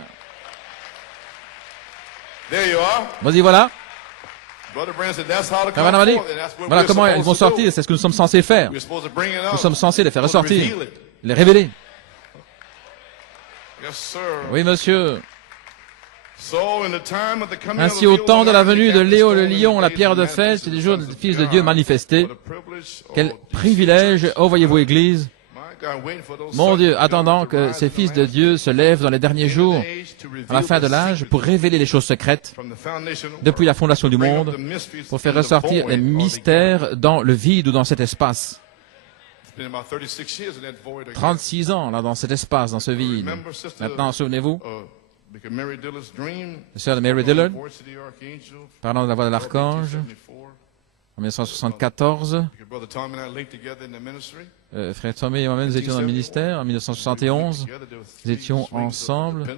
Vas-y, voilà. Voilà comment ils vont sortir, c'est ce que nous sommes censés faire. Nous sommes censés les faire ressortir, les révéler. Oui, monsieur. Ainsi, au temps de la venue de Léo le lion, la pierre de fête, c'est des jours des fils de Dieu manifestés. Quel privilège, oh voyez-vous, Église. Mon Dieu, attendant que ces fils de Dieu se lèvent dans les derniers jours, à la fin de l'âge, pour révéler les choses secrètes depuis la fondation du monde, pour faire ressortir les mystères dans le vide ou dans cet espace. 36 ans, là, dans cet espace, dans ce vide. Maintenant, souvenez-vous, la sœur de Mary Dillard, parlant de la voix de l'archange, en 1974, frère Tommy et moi-même, nous étions dans le ministère. En 1971, nous étions ensemble.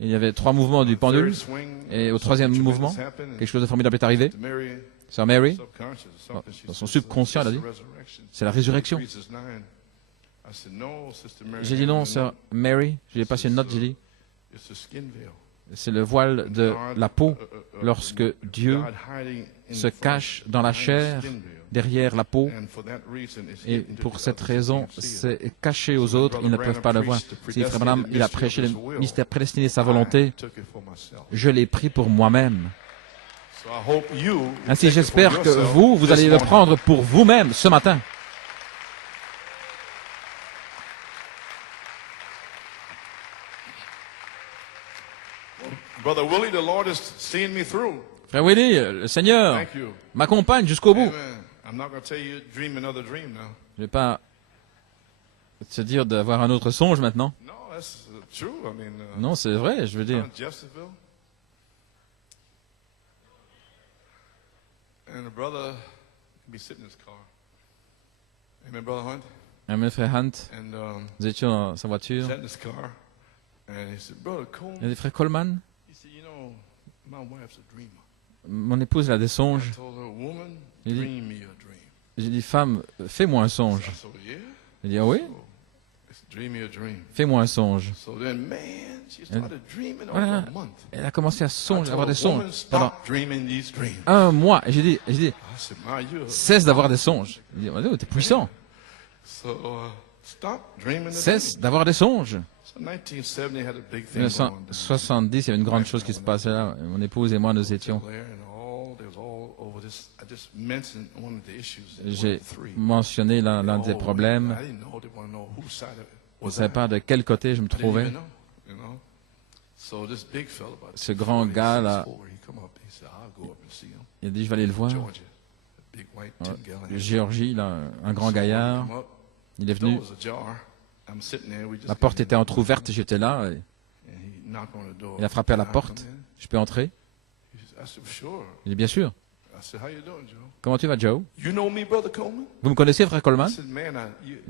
Il y avait 3 mouvements du pendule. Et au 3e mouvement, quelque chose de formidable est arrivé. Sœur Mary, dans son subconscient, elle a dit, c'est la résurrection. J'ai dit non, Sœur Mary. J'ai passé une note, j'ai dit, c'est le voile de la peau lorsque Dieu se cache dans la chair, derrière la peau, et pour cette raison, c'est caché aux autres, ils ne peuvent pas le voir. Si Frère Branham, il a prêché le mystère prédestiné, sa volonté, je l'ai pris pour moi-même. So I hope you Ainsi, take it for j'espère que yourself vous this allez le morning. prendre pour vous-même ce matin. Brother Willie, the Lord is seeing me through. Frère Willy, le Seigneur Thank you. m'accompagne jusqu'au bout. Amen. I'm not going to tell you dream another dream now. Je ne vais pas te dire d'avoir un autre songe maintenant. No, that's true. I mean, Non, c'est vrai, je veux dire. down in Jeffersonville. And a brother can be sitting in his car. Amen, Brother Hunt. Mon frère Hunt, And nous étions dans sa voiture. sat in his car. And he said, Brother Coleman. Il y a des frères Coleman. He said, you know, my wife's a dreamer. Mon épouse elle a des songes. I told her, woman, Il dit- dream me a dream. J'ai dit, femme, fais-moi un songe. I said, yeah. Elle dit, ah oui, So, it's dream me a dream. fais-moi un songe. So then, man, she started dreaming over Voilà. a month. Elle a commencé à I songer, à told avoir her, des songes woman, pendant stop dreaming these dreams. un mois. Et j'ai dit, I said, my, you're cesse d'avoir des songes. Il dit, oh, t'es puissant. So, stop dreaming the Cesse d'avoir des songes. dream. So 1970 had a big thing going down. 1970, il y avait une grande chose qui se passait là. Mon épouse et moi, nous étions. There and there was all over this. I just mentioned one of the issues. that J'ai were three. mentionné l'un des Oh, problèmes. I didn't know. They want to know whose side it Je ne was. savais pas de quel côté je me I didn't trouvais. even know, you know. So this big fella, about Ce grand 2'4", gars, là. 6'4", he come up. He said, "I'll go up and see him." Il a dit, je vais aller le voir. Georgia, a big white 10-gallon. Géorgie, là, un grand gaillard. Come up. Il est Door venu. was ajar. I'm sitting there. We just La porte got était in. entrouverte, j'étais là. Et And he knocked on the door. il a frappé à la Can I porte. come in? Je peux entrer? He said, I said, sure. Il dit, bien sûr. I said, how you doing, Joe? Comment tu vas, Joe? You know me, Brother Coleman? Vous me connaissez, frère I Coleman? said, man,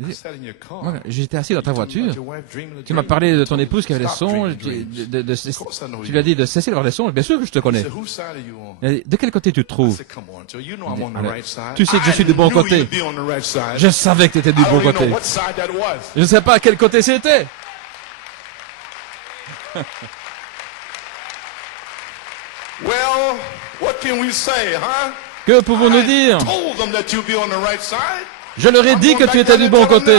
I sat in your car. Moi, j'étais assis dans ta You told me voiture. about your wife dreaming a Tu m'as dream. parlé de ton épouse qui avait des Stop songes. dreaming dreams. Of course I know Tu you. lui as dit de cesser d'avoir des songes. Bien sûr que je te He connais. said, whose side are you on? Il a dit, de quel côté tu te I trouves? said, come on, Joe. You know I'm on the Allez, right side. tu sais que je suis du bon I knew côté. you'd be on the right side. Je savais que tu étais du I bon don't even côté. know what side that was. Je ne sais pas à quel côté c'était. Well, what can we say, huh? Que pouvons-nous dire? Told them that you'd be on the right side. Je leur ai dit que tu étais du bon côté.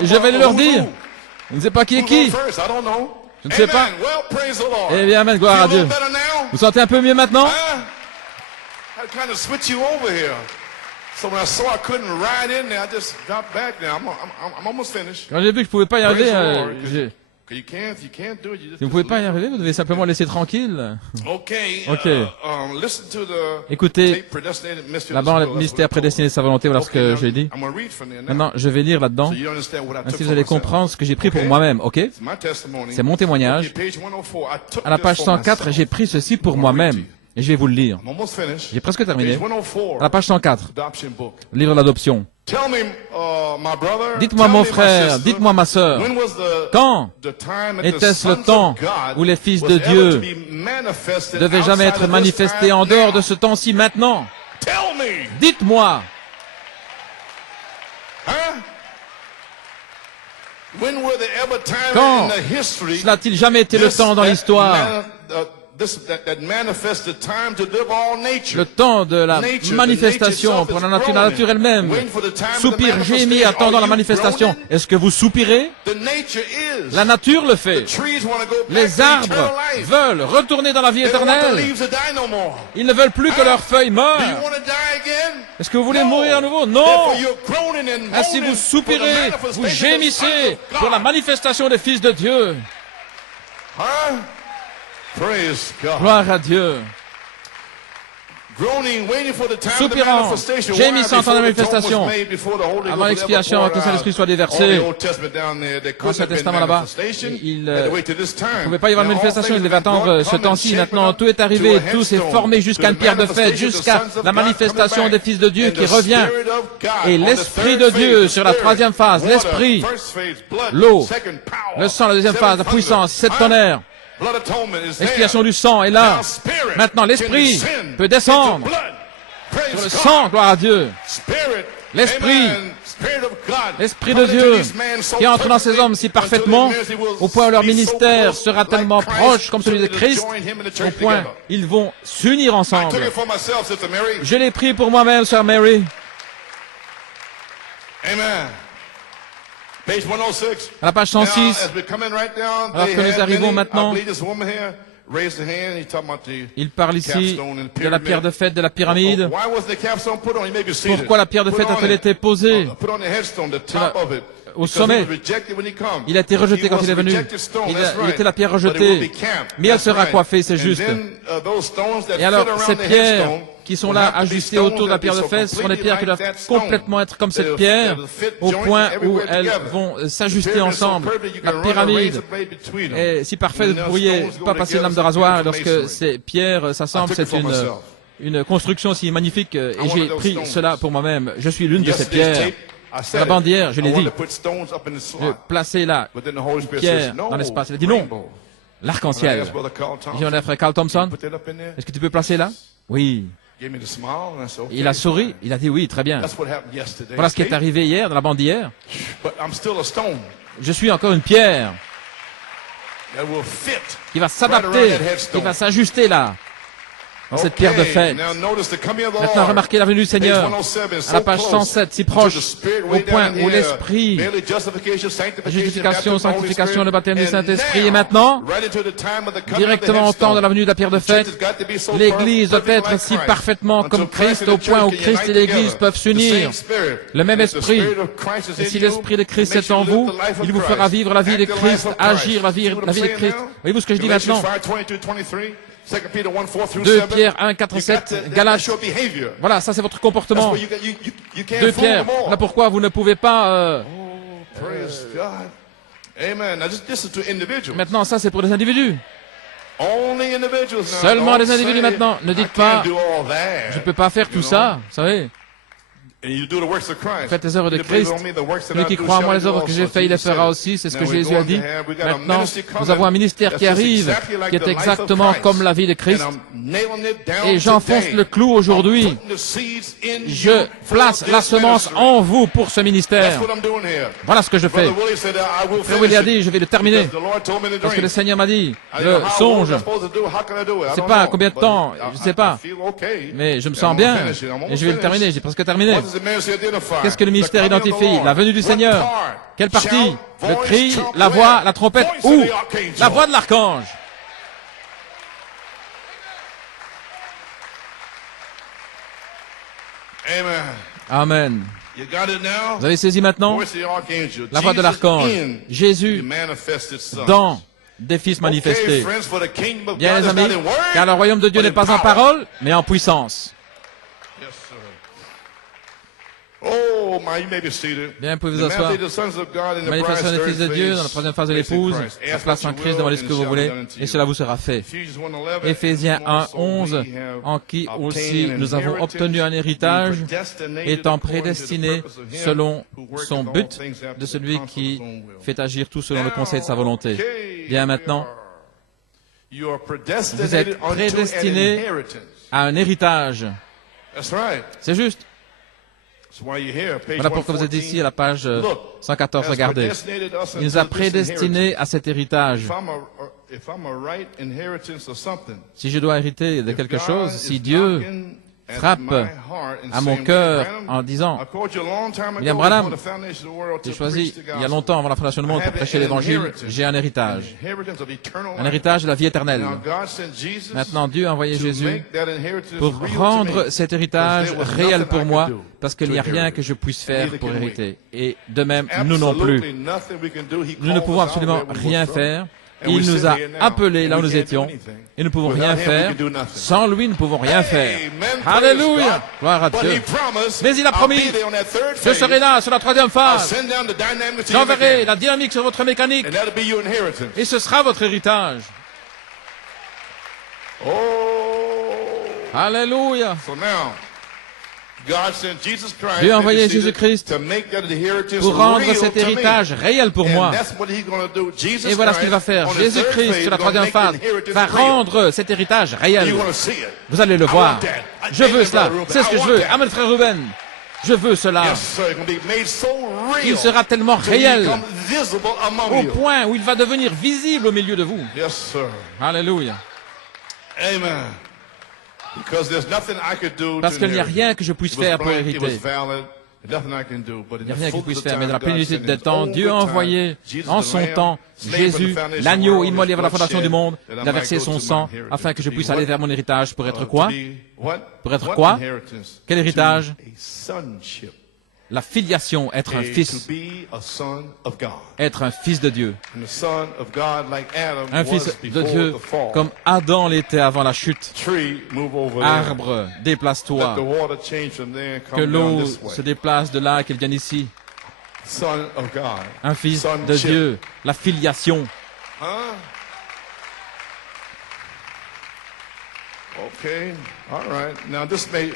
Et je vais leur dire. Je ne sais pas qui est qui. Je ne sais pas. Eh bien, amen, gloire à Dieu. Vous vous sentez un peu mieux maintenant? I kind of switch you over here. So when I saw I couldn't ride in there, I just dropped back there. I'm almost finished. Quand j'ai vu que je ne pouvais pas y arriver, Praise the Lord, 'cause j'ai- you can't do it. You just, si vous ne pouvez pas y arriver, vous devez simplement laisser tranquille. Okay. Ok. Listen to the Écoutez, tape, Predestinated Mystery of là-bas, the le Soul. That's mystère what it's prédestiné de sa volonté, voilà ce called. que Okay, j'ai dit. I'm gonna read from there now. Maintenant, je vais lire là-dedans. So you understand what I took Ainsi, vous for allez myself. comprendre ce que j'ai pris pour Okay? moi-même, ok? It's my testimony. C'est mon témoignage. Okay, page 104. I took À la this page for 104, myself. j'ai pris ceci pour moi-même. Et je vais vous le lire. I'm almost finished. J'ai presque terminé. Page 104. À la page 104, Adoption book. livre l'adoption. Tell me, my brother. Dites-moi tell mon me, my frère, sister, dites-moi ma sœur, when was quand the time that the était-ce le sons temps of God où les fils was de ever Dieu to be manifested ne devaient jamais outside être of this manifestés time en dehors now? de ce temps-ci maintenant? Tell me, Dites-moi, huh? When were there ever time Quand in the history cela a-t-il jamais été le this- temps dans that l'histoire? that manifests the time to live all nature? Le temps de la Nature, the manifestation nature pour la itself is nature elle-même. groaning, waiting for the time of the Soupir, gémit, manifestation. attendant Are la you manifestation. groaning? Est-ce que vous soupirez? The nature is. La nature le fait. The trees want to go back Les to arbres eternal life. veulent retourner dans la vie They don't want the éternelle. leaves to die no more. Ils ne veulent plus que leurs feuilles Do you meurent. want to die again? Est-ce que vous voulez No. mourir à nouveau? Non. Therefore, you're groaning and Ainsi moaning vous for the soupirez, manifestation vous of the gémissez sons of pour la God. manifestation des fils de Dieu. Huh? Praise God. Gloire à Dieu. Groaning, waiting for the time of the Soupirant, manifestation. gémissant Why? en la Before the atonement manifestation. was made, before the Holy Ghost Avant was l'expiation, ever avant que le poured Saint-Esprit out. soit déversé. All the Old Testament down there, there couldn't L'Ancien have been Testament là-bas, manifestation. il Had to wait till this time. ne pouvait pas y avoir de Now, all manifestation, il things devait have been attendre brought, ce come and temps-ci. shapen Maintenant, up tout est to arrivé, a tout s'est headstone, formé jusqu'à to une the pierre de fête, manifestation of the jusqu'à sons of la God manifestation coming des back. fils de Dieu And qui the revient. Spirit of God Et on the l'Esprit third de phase, Dieu the sur la Spirit, troisième phase, water, l'Esprit, first phase, blood, l'eau, second power, le sang, la deuxième phase, la seventh puissance, thunder. sept tonnerres, Blood atonement is there. l'expiation du sang est là. Now, Spirit Maintenant, l'Esprit can descend peut descendre into blood. Praise sur le God. sang, gloire à Dieu. Spirit, L'Esprit, amen, Spirit of God, l'Esprit de coming into Dieu these men so qui entre dans ces perfectly hommes si until parfaitement, their ministry will au point où leur be so ministère close, sera like tellement Christ, proche comme celui de until Christ, they join him and the au church point together. ils vont s'unir I ensemble. took it for myself, Sister Mary. Je l'ai pris pour moi-même, sœur Mary. Amen. Page 106. À la page Now, 106, as we're coming right down, alors they que nous had arrivons many, maintenant, I believe this woman here Il parle ici de la pierre de fête de la pyramide. Pourquoi la pierre de fête a-t-elle été posée au sommet? Il a été rejeté quand il est venu. Il était la pierre rejetée. Mais elle sera coiffée, c'est juste. Et alors, ces pierres qui sont là ajustées autour de la pierre de fête sont les pierres qui doivent complètement être comme cette pierre, au point où elles vont s'ajuster ensemble. La pyramide est si parfaite, vous ne pourriez pas passer une lame de rasoir. Et lorsque ces pierres s'assemblent, c'est une construction si magnifique. Et j'ai pris cela pour moi-même. Je suis l'une de ces pierres. La bandière, je l'ai dit, de placer là une pierre dans l'espace. Il a dit non, l'arc-en-ciel. J'ai demandé à frère Carl Thompson, est-ce que tu peux placer là? Oui. Il a souri, il a dit oui, très bien. Voilà ce qui est arrivé hier dans la bandière. Je suis encore une pierre qui va s'adapter, qui va s'ajuster là. Dans cette pierre de fête. Maintenant, remarquez la venue du Seigneur à la page 107, si proche, au point où l'Esprit, la justification, sanctification, le baptême du Saint-Esprit, et maintenant, directement au temps de la venue de la pierre de fête, l'Église doit être si parfaitement comme Christ, au point où Christ et l'Église peuvent s'unir. Le même Esprit. Et si l'Esprit de Christ est en vous, il vous fera vivre la vie de Christ, agir la vie de Christ. Voyez-vous ce que je dis maintenant? 2 Pierre 1, 4, 7, Galates. Voilà, ça c'est votre comportement. 2 Pierre. Voilà pourquoi vous ne pouvez pas... Maintenant, ça c'est pour les individus. Seulement les individus maintenant. Ne dites pas, je ne peux pas faire tout ça, vous savez. Faites les œuvres de Christ. Celui qui croit en moi, les œuvres que j'ai faites, il les fera aussi. C'est ce que Jésus a dit. Maintenant, nous avons un ministère qui arrive, qui est exactement comme la vie de Christ. Et j'enfonce le clou aujourd'hui. Je place la semence en vous pour ce ministère. Voilà ce que je fais. Frère Willie a dit, je vais le terminer. Parce que le Seigneur m'a dit, le songe. Je ne sais pas combien de temps, je ne sais pas. Mais je me sens bien. Et je vais le terminer. J'ai presque terminé. Qu'est-ce que le ministère identifie? La venue du Seigneur. Quelle partie? Le cri, la voix, la trompette ou la voix de l'archange? Amen. Vous avez saisi maintenant? La voix de l'archange. Jésus dans des fils manifestés. Bien les amis, car le royaume de Dieu n'est pas en parole, mais en puissance. Bien, vous pouvez vous asseoir. Manifestation des fils de Dieu dans la troisième phase de l'épouse. La place en Christ, demandez ce que vous voulez, et cela vous sera fait. Éphésiens 1, 11, en qui aussi nous avons obtenu un héritage, étant prédestinés selon son but, de celui qui fait agir tout selon le conseil de sa volonté. Bien, maintenant, vous êtes prédestinés à un héritage. C'est juste. Voilà pourquoi vous êtes ici à la page 114. Regardez. Il nous a prédestinés à cet héritage. Si je dois hériter de quelque chose, si Dieu frappe à mon cœur en disant, William Branham, j'ai choisi il y a longtemps avant la fondation du monde pour prêcher l'évangile, j'ai un héritage de la vie éternelle. Maintenant, Dieu a envoyé Jésus pour rendre cet héritage réel pour moi, parce qu'il n'y a rien que je puisse faire pour hériter. Et de même, nous non plus. Nous ne pouvons absolument rien faire. Il nous a appelés là où nous étions et nous ne pouvons rien faire. Sans lui, nous ne pouvons rien faire. Alléluia! Gloire à Dieu. Mais il a promis, je serai là sur la troisième phase. J'enverrai la dynamique sur votre mécanique et ce sera votre héritage. Alléluia! Dieu a envoyé Jésus-Christ pour rendre cet héritage réel pour moi. Et voilà ce qu'il va faire. Jésus-Christ, sur la troisième phase, va rendre cet héritage réel. Vous allez le voir. Je veux cela. C'est ce que je veux. Amen, frère Ruben. Je veux cela. Il sera tellement réel au point où il va devenir visible au milieu de vous. Alléluia. Parce qu'il n'y a rien que je puisse faire pour hériter. There's nothing I can do, but in Il n'y a the rien qu'il fullness puisse of faire, mais dans la time, God plénitude sent des His temps, own Dieu a good envoyé time, Jesus en the son Lamb, temps slain from Jésus, the foundation of the l'agneau world, immolé His avant la fondation blood du monde. shed, that I Il a might versé go son to my sang inheritance. afin que je To be puisse aller what? vers mon héritage. Pour être To quoi? be what? Pour être What quoi? inheritance? Quel héritage? To a sonship. La filiation, être un To fils, be a son of God. être un fils de Dieu. And the son of God, like Adam, Un was fils de before Dieu, the fall. comme Adam l'était avant la chute. Tree, move over there. Arbre, Let déplace-toi. the water change from there and Que come down l'eau this way. se déplace de là et qu'elle vienne ici. Son of God. Un fils de Sonship. Dieu. La filiation. Huh? Okay. All right. Now this may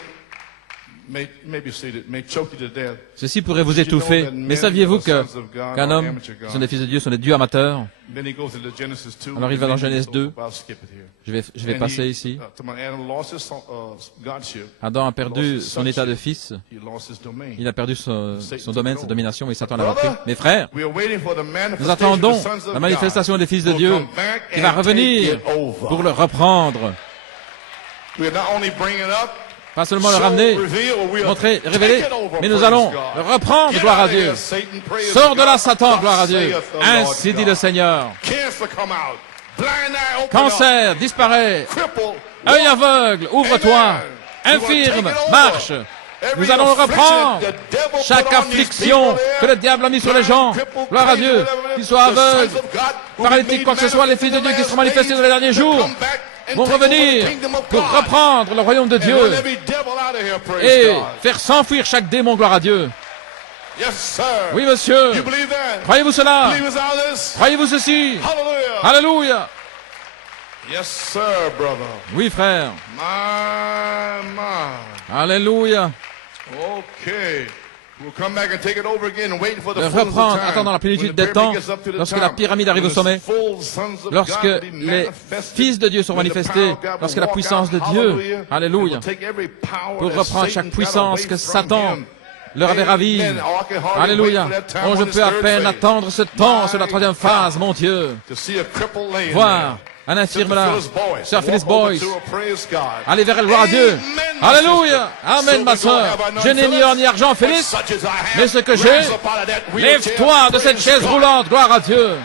be seated, may choke you to death. Ceci pourrait vous étouffer. Mais saviez-vous qu'un homme, qui sont des fils de Dieu, sont des dieux amateurs? Then he goes into Genesis 2. Alors il va dans Genèse 2. I'll skip it here. Je vais passer ici. Adam lost his godship. Adam a perdu son état de fils. He lost his domain. Il a perdu son domaine, sa domination, et Satan l'a repris. Mes frères, nous attendons la la manifestation des fils de Dieu qui va revenir pour le reprendre. Pas seulement le ramener, montrer, révéler, mais nous allons le reprendre, gloire à Dieu. Sors de là, Satan, gloire à Dieu. Ainsi dit le Seigneur. Cancer, disparaît. Œil aveugle, ouvre-toi. Infirme, marche. Nous allons le reprendre. Chaque affliction que le diable a mis sur les gens, gloire à Dieu, qu'ils soient aveugles, paralytiques, quoi que ce soit, les fils de Dieu qui seront manifestés dans les derniers jours, vont revenir pour reprendre le royaume de Dieu et faire s'enfuir chaque démon, gloire à Dieu. Oui, monsieur. Croyez-vous cela? Croyez-vous ceci? Alléluia. Yes, sir, brother. Oui, frère. My. Alléluia. Okay. We'll come back and take it over again and wait for the De fullness of reprendre, time. attendant la plénitude When des the temps, pyramid gets up to the lorsque top, la pyramide arrive au when the sommet, full sons of lorsque God be les manifested, fils de Dieu sont when the manifestés, power of God will lorsque la walk puissance de out, Dieu, hallelujah, alléluia, and will take every power pour that reprendre Satan chaque got puissance away que from Satan him. leur avait ravie. Amen. Oh, I can hardly Alléluia. wait for that time Oh, je when this peux à third peine phase. attendre ce temps sur la troisième phase, mon Dieu. To see a cripple laying Voir there. un infirme Sister là, Phyllis Boyce. Sœur Phyllis Walk over Boyce, to her, praise God. allez vers elle, gloire à Dieu. Amen, my Alléluia. sister. Amen, So ma we don't sœur. have our Je n'ai ni or ni argent, but Phyllis, such as I have, mais ce que j'ai, rise up out of that wheelchair, lève-toi de cette praise chaise God. roulante, gloire à Dieu.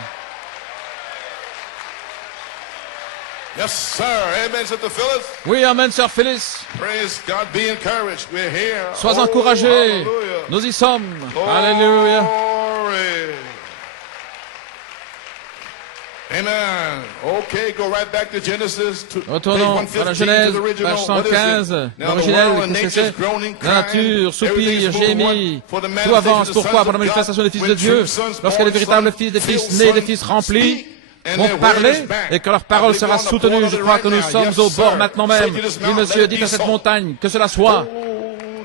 Yes, sir. Amen, Sister Phyllis. Oui, amen, sœur Phyllis. Praise God. Be encouraged. We're here. Sois Oh, encouragés. hallelujah. Nous y sommes. Alléluia. Glory. Amen. Okay, go right back to Genesis. To Retournons page à la 115 Genèse, to the original. page What is it? 115. Now the L'originel, world and qu'est-ce que nature's c'est? groaning, La crying. nature soupire, Everything's moving gémit. what? For the Tout manifestation avance. of the Pourquoi? sons Pour la of manifestation des God. fils de When Dieu. true sons, Lorsque born les véritables sons, fils des filled fils nés, des sons fils remplis, speak, and vont their parler word is back. et que leur I parole believe sera we're on the soutenue. point Je of it crois right que nous now. sommes Yes, au sir. bord maintenant Say même. to this Oui, mountain, monsieur, let dites it à be cette so. montagne que cela soit. Oh,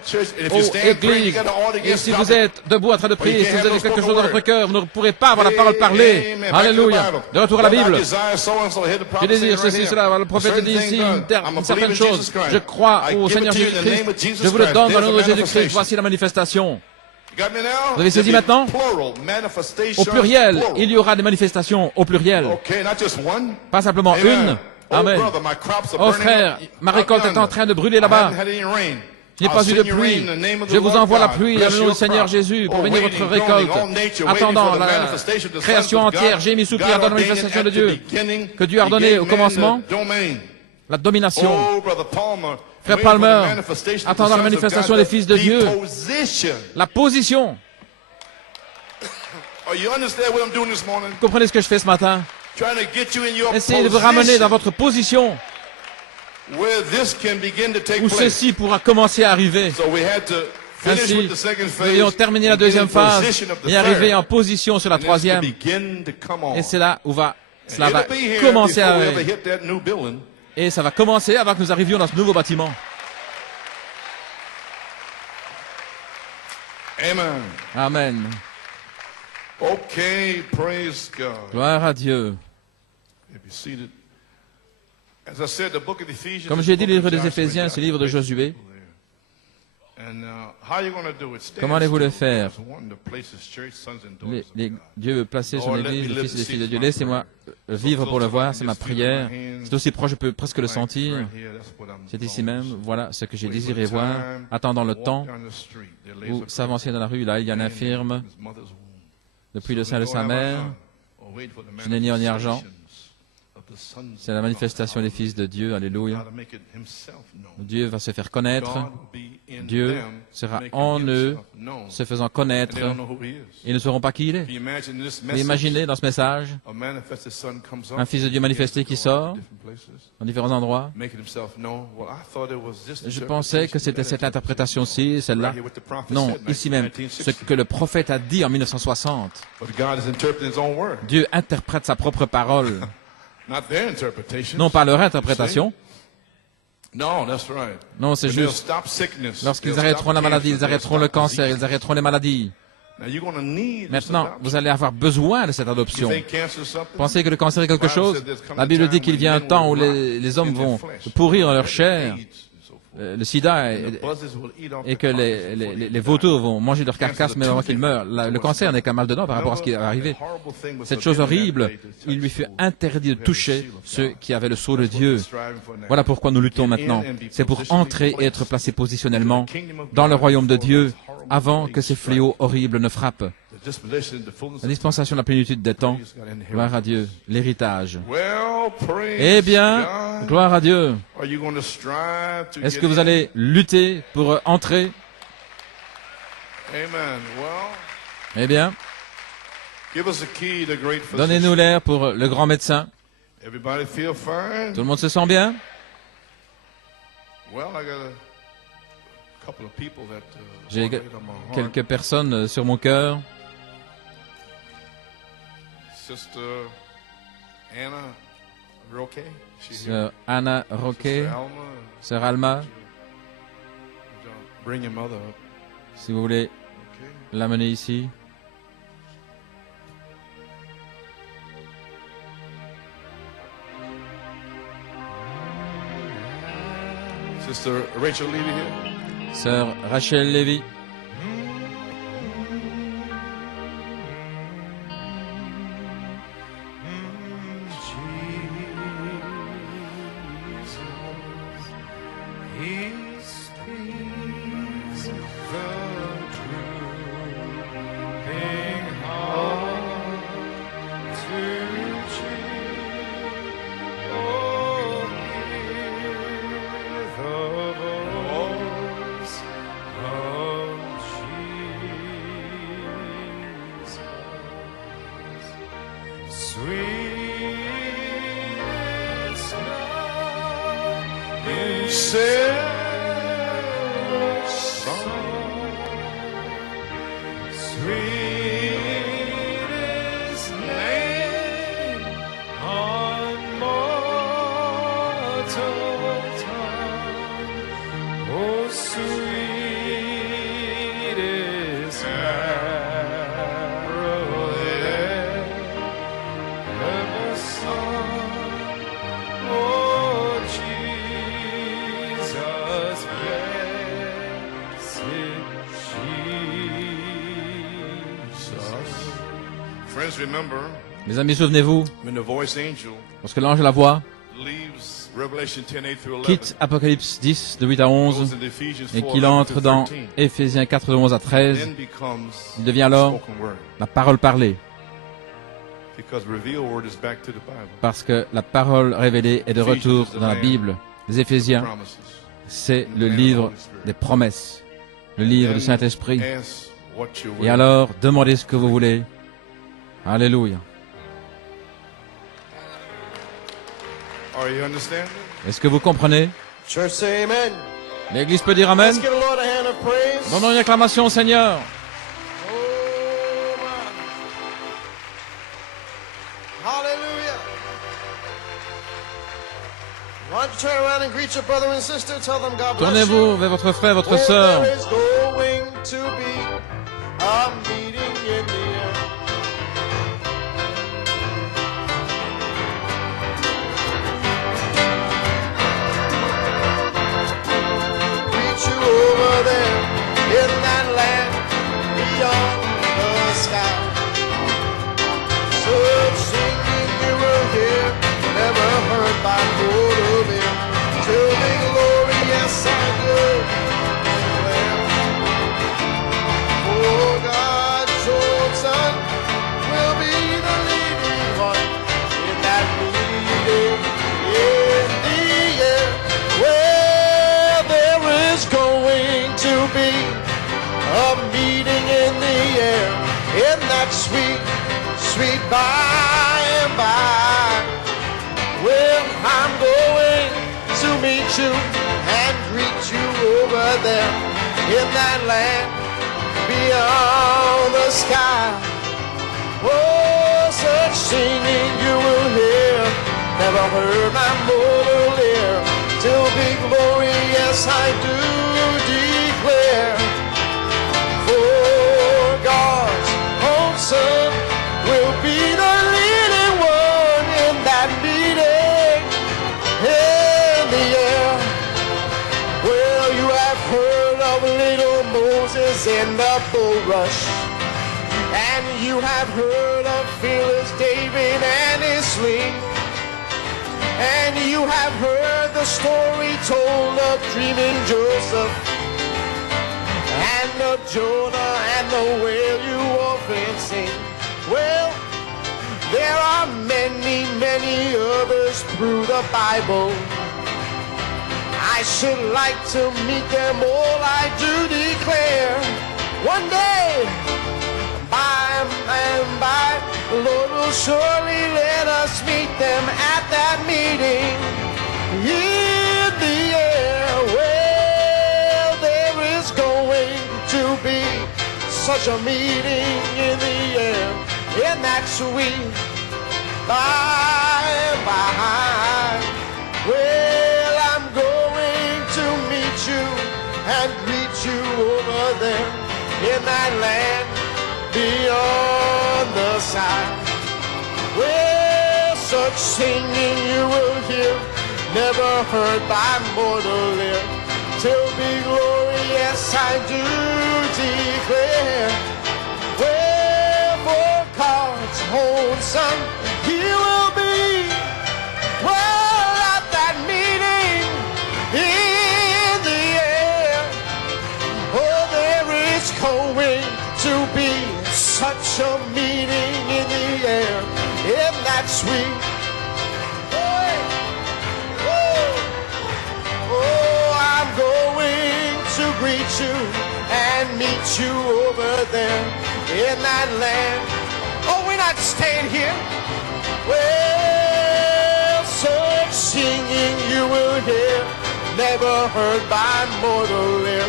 church, and if Ô you stand praying, you Église, got to all et together si stop vous it. êtes debout en train de prier, you si can't vous avez have no quelque spoken chose dans votre word. cœur, vous ne pourrez pas avoir la parole parler. Amen. Back to the Alléluia. Bible. De retour à la Brother Bible. Isaiah so-and-so, hear the Je prophet désire saying right ceci, here. cela. Le prophète A dit certain ici thing done. I'm a certaines believer in choses. Jesus Christ. Je crois I au give it Seigneur to you in the name of Jésus-Christ. Jesus Je vous le Christ. donne dans le There's nom a de Jésus-Christ. manifestation. Voici la manifestation. You got me now? Vous avez saisi There'll be maintenant? plural manifestations, Au pluriel, plural. il y aura des manifestations au pluriel. Okay, not just one. Pas simplement Amen. une. Oh, Amen. brother, my crops are Oh burning frère, up ma out récolte est en yonder. train de brûler I là-bas. haven't had any rain. Je n'ai I'll pas eu de send you rain pluie. in the name of the Je vous Lord envoie la God. pluie dans Bless le nom your du Seigneur crop. Jésus pour Oh, bénir waiting, votre groaning, récolte. all nature, waiting Attendant for the la manifestation of the création sons of God. entière, gémit, soupir, God attendant la ordained manifestation it de at Dieu. the beginning. Que Dieu a He ordonné gave au man commencement the domain. la domination. Oh, brother Palmer, Frère waiting for the Palmer, manifestation of the attendant la sons of manifestation God, des fils de the Dieu. position. La position. Oh, you understand what I'm doing this morning? Vous comprenez ce que je fais ce matin? Trying to get you in your Essayez de vous ramener dans position votre position where this can begin to take où place. ceci pourra commencer à arriver. So we had to finish Ainsi, with the second nous phase ayons terminé la and get deuxième in phase position of the et arriver third. en position sur la And it's to troisième. begin to come on. Et c'est là où cela va It'll be here commencer à before we ever arriver. hit that new building. Et ça va commencer avant que nous arrivions dans ce nouveau bâtiment. Amen. Amen. Okay, praise God. Gloire à Dieu. You be seated. As I said, the book of Ephesians Comme is j'ai the dit, book le livre of des Joshua. Éphésiens, c'est le livre de Josué. Comment allez-vous le faire? Dieu veut placer son Église, le Fils et les filles de Dieu. Laissez-moi vivre pour le voir, c'est ma prière. C'est aussi proche, je peux presque le sentir. C'est ici même, voilà ce que j'ai désiré voir. Attendant le temps où s'avancer dans la rue, là, il y a un infirme, depuis le sein de sa mère. Je n'ai ni or ni argent. C'est la manifestation des fils de Dieu, alléluia. Dieu va se faire connaître. Dieu sera en eux, se faisant connaître. Ils ne sauront pas qui il est. Mais imaginez dans ce message, un fils de Dieu manifesté qui sort dans différents endroits. Je pensais que c'était cette interprétation-ci, celle-là. Non, ici même, ce que le prophète a dit en 1960. Dieu interprète sa propre parole. Non, pas leur interprétation. Non, c'est juste. Lorsqu'ils arrêteront la maladie, ils arrêteront le cancer, ils arrêteront les maladies. Maintenant, vous allez avoir besoin de cette adoption. Pensez que le cancer est quelque chose? La Bible dit qu'il vient un temps où les hommes vont pourrir dans leur chair. Le sida et que les vautours vont manger leur carcasse même avant qu'ils meurent. Le cancer n'est qu'un mal dedans par rapport à ce qui est arrivé. Cette chose horrible, il lui fut interdit de toucher ceux qui avaient le sceau de Dieu. Voilà pourquoi nous luttons maintenant. C'est pour entrer et être placés positionnellement dans le royaume de Dieu avant que ces fléaux horribles ne frappent. La dispensation de la plénitude des temps, gloire à Dieu, l'héritage. Eh bien, gloire à Dieu. Est-ce que vous allez lutter pour entrer? Eh bien, donnez-nous l'air pour le grand médecin. Tout le monde se sent bien? J'ai quelques personnes sur mon cœur. Sœur Anna Roquet, Sœur Alma, si vous voulez l'amener ici. Sœur Rachel Levy. Mes amis, souvenez-vous, lorsque l'ange de la voix quitte Apocalypse 10, de 8 à 11, et qu'il entre dans Éphésiens 4, de 11 à 13, il devient alors la parole parlée. Parce que la parole révélée est de retour dans la Bible. Les Éphésiens, c'est le livre des promesses, le livre du Saint-Esprit. Et alors, demandez ce que vous voulez. Alléluia. Est-ce que vous comprenez? L'Église peut dire Amen. Donnons une acclamation au Seigneur. Tournez-vous vers votre frère, votre sœur. Over there. sweet, sweet by and by. Well, I'm going to meet you and greet you over there in that land beyond the sky. Oh, such singing you will hear, never heard my mortal ear, till be glory, yes I do declare. For God's own Son will be the leading one in that meeting in the air. Well, you have heard of little Moses in the bulrush, and you have heard of fearless David and his sling, and you have heard the story told of dreaming Joseph, and of Jonah and the whale you often sing. Well, there are many, many others through the Bible. I should like to meet them all, I do declare. One day, by and by, the Lord will surely let us meet them at that meeting in the air. Well, there is going to be such a meeting in the air, in that sweet by and by. Well, I'm going to meet you and greet you over there in that land beyond the side. Well, such singing you will hear, never heard by mortal ear, till be glory, yes I do declare. Well, for God's own Son, he will be, well, at that meeting in the air. Oh, there is going to be such a meeting in the air, in that sweet. Oh, I'm going to greet you and meet you over there in that land. Oh, we're not staying here. Well, such singing you will hear, never heard by mortal ear,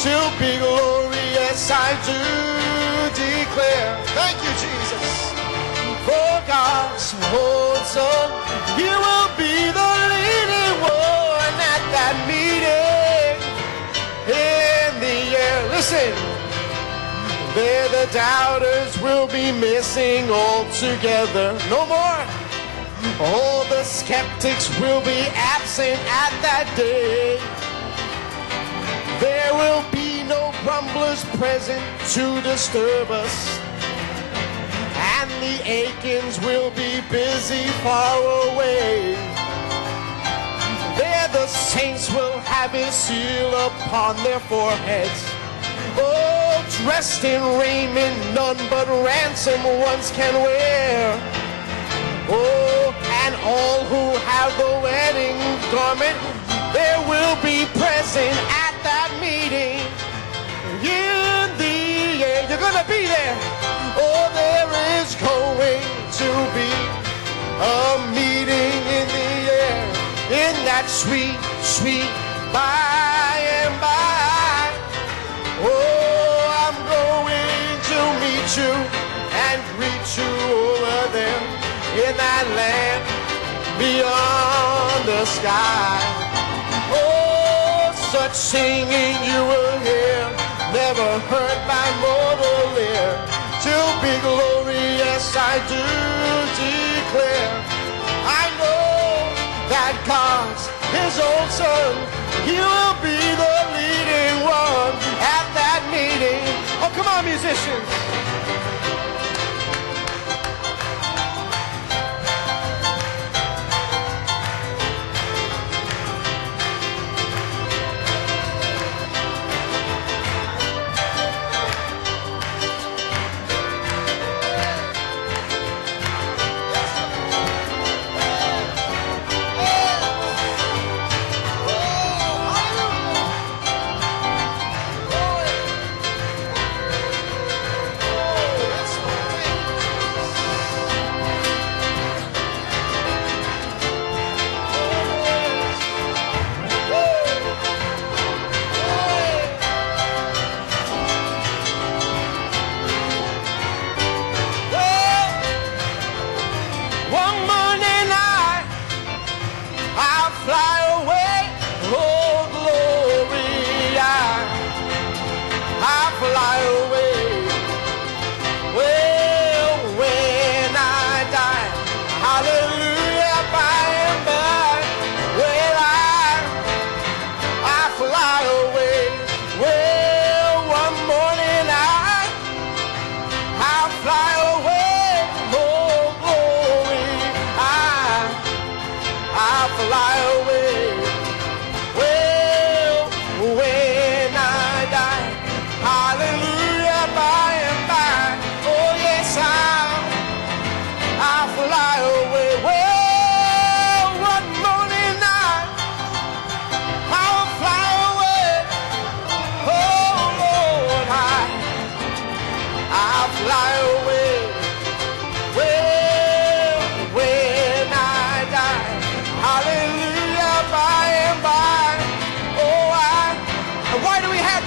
till be glory, yes I do declare. Thank you, Jesus. For God's own Son, he will be the leading one at that meeting in the air. Listen, there the doubters will be missing altogether. No more. All the skeptics will be absent at that day. There will be no grumblers present to disturb us, and the Achans will be busy far away. There the saints will have his seal upon their foreheads. Oh, dressed in raiment none but ransom ones can wear. Oh, and all who have the wedding garment, there will be present at that meeting in the air. You're gonna be there. Oh, there is going to be a meeting in the air, in that sweet, sweet by and by. Oh, I'm going to meet you and greet you over there in that land beyond the sky. Oh, such singing you will hear, never heard by mortal ear, till be glory, yes I do declare. I know that God's his own Son, he will be the leading one at that meeting. Oh, come on, musicians.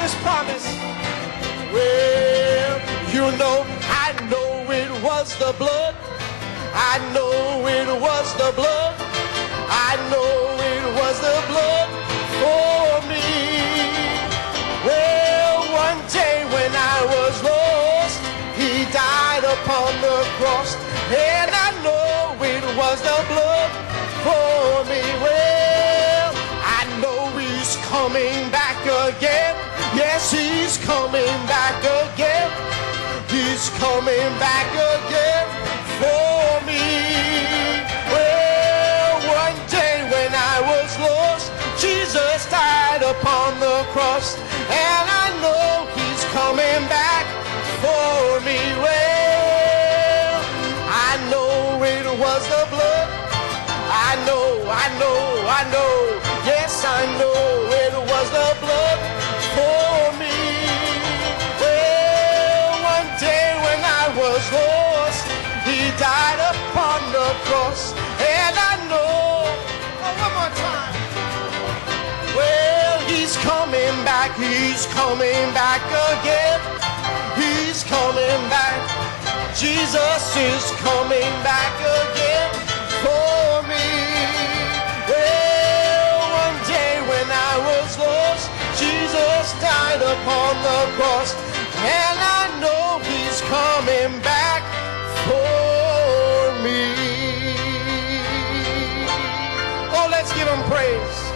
this promise. Well, you know, I know it was the blood. I know it was the blood. I know it was the blood for me. Well, one day when I was lost, he died upon the cross. And I know it was the blood for me. Well, I know he's coming back again. Yes, he's coming back again. He's coming back again for me. Well, one day when I was lost, Jesus died upon the cross. And I know he's coming back for me. Well, I know it was the blood. I know. Yes, I know it was the blood for me. Well, one day when I was lost, he died upon the cross. And I know, one more time. Well, he's coming back again. He's coming back. Jesus is coming back again for me. Well, one day when I was lost, Jesus died upon the cross. And I know he's coming back for me. Oh, let's give him praise.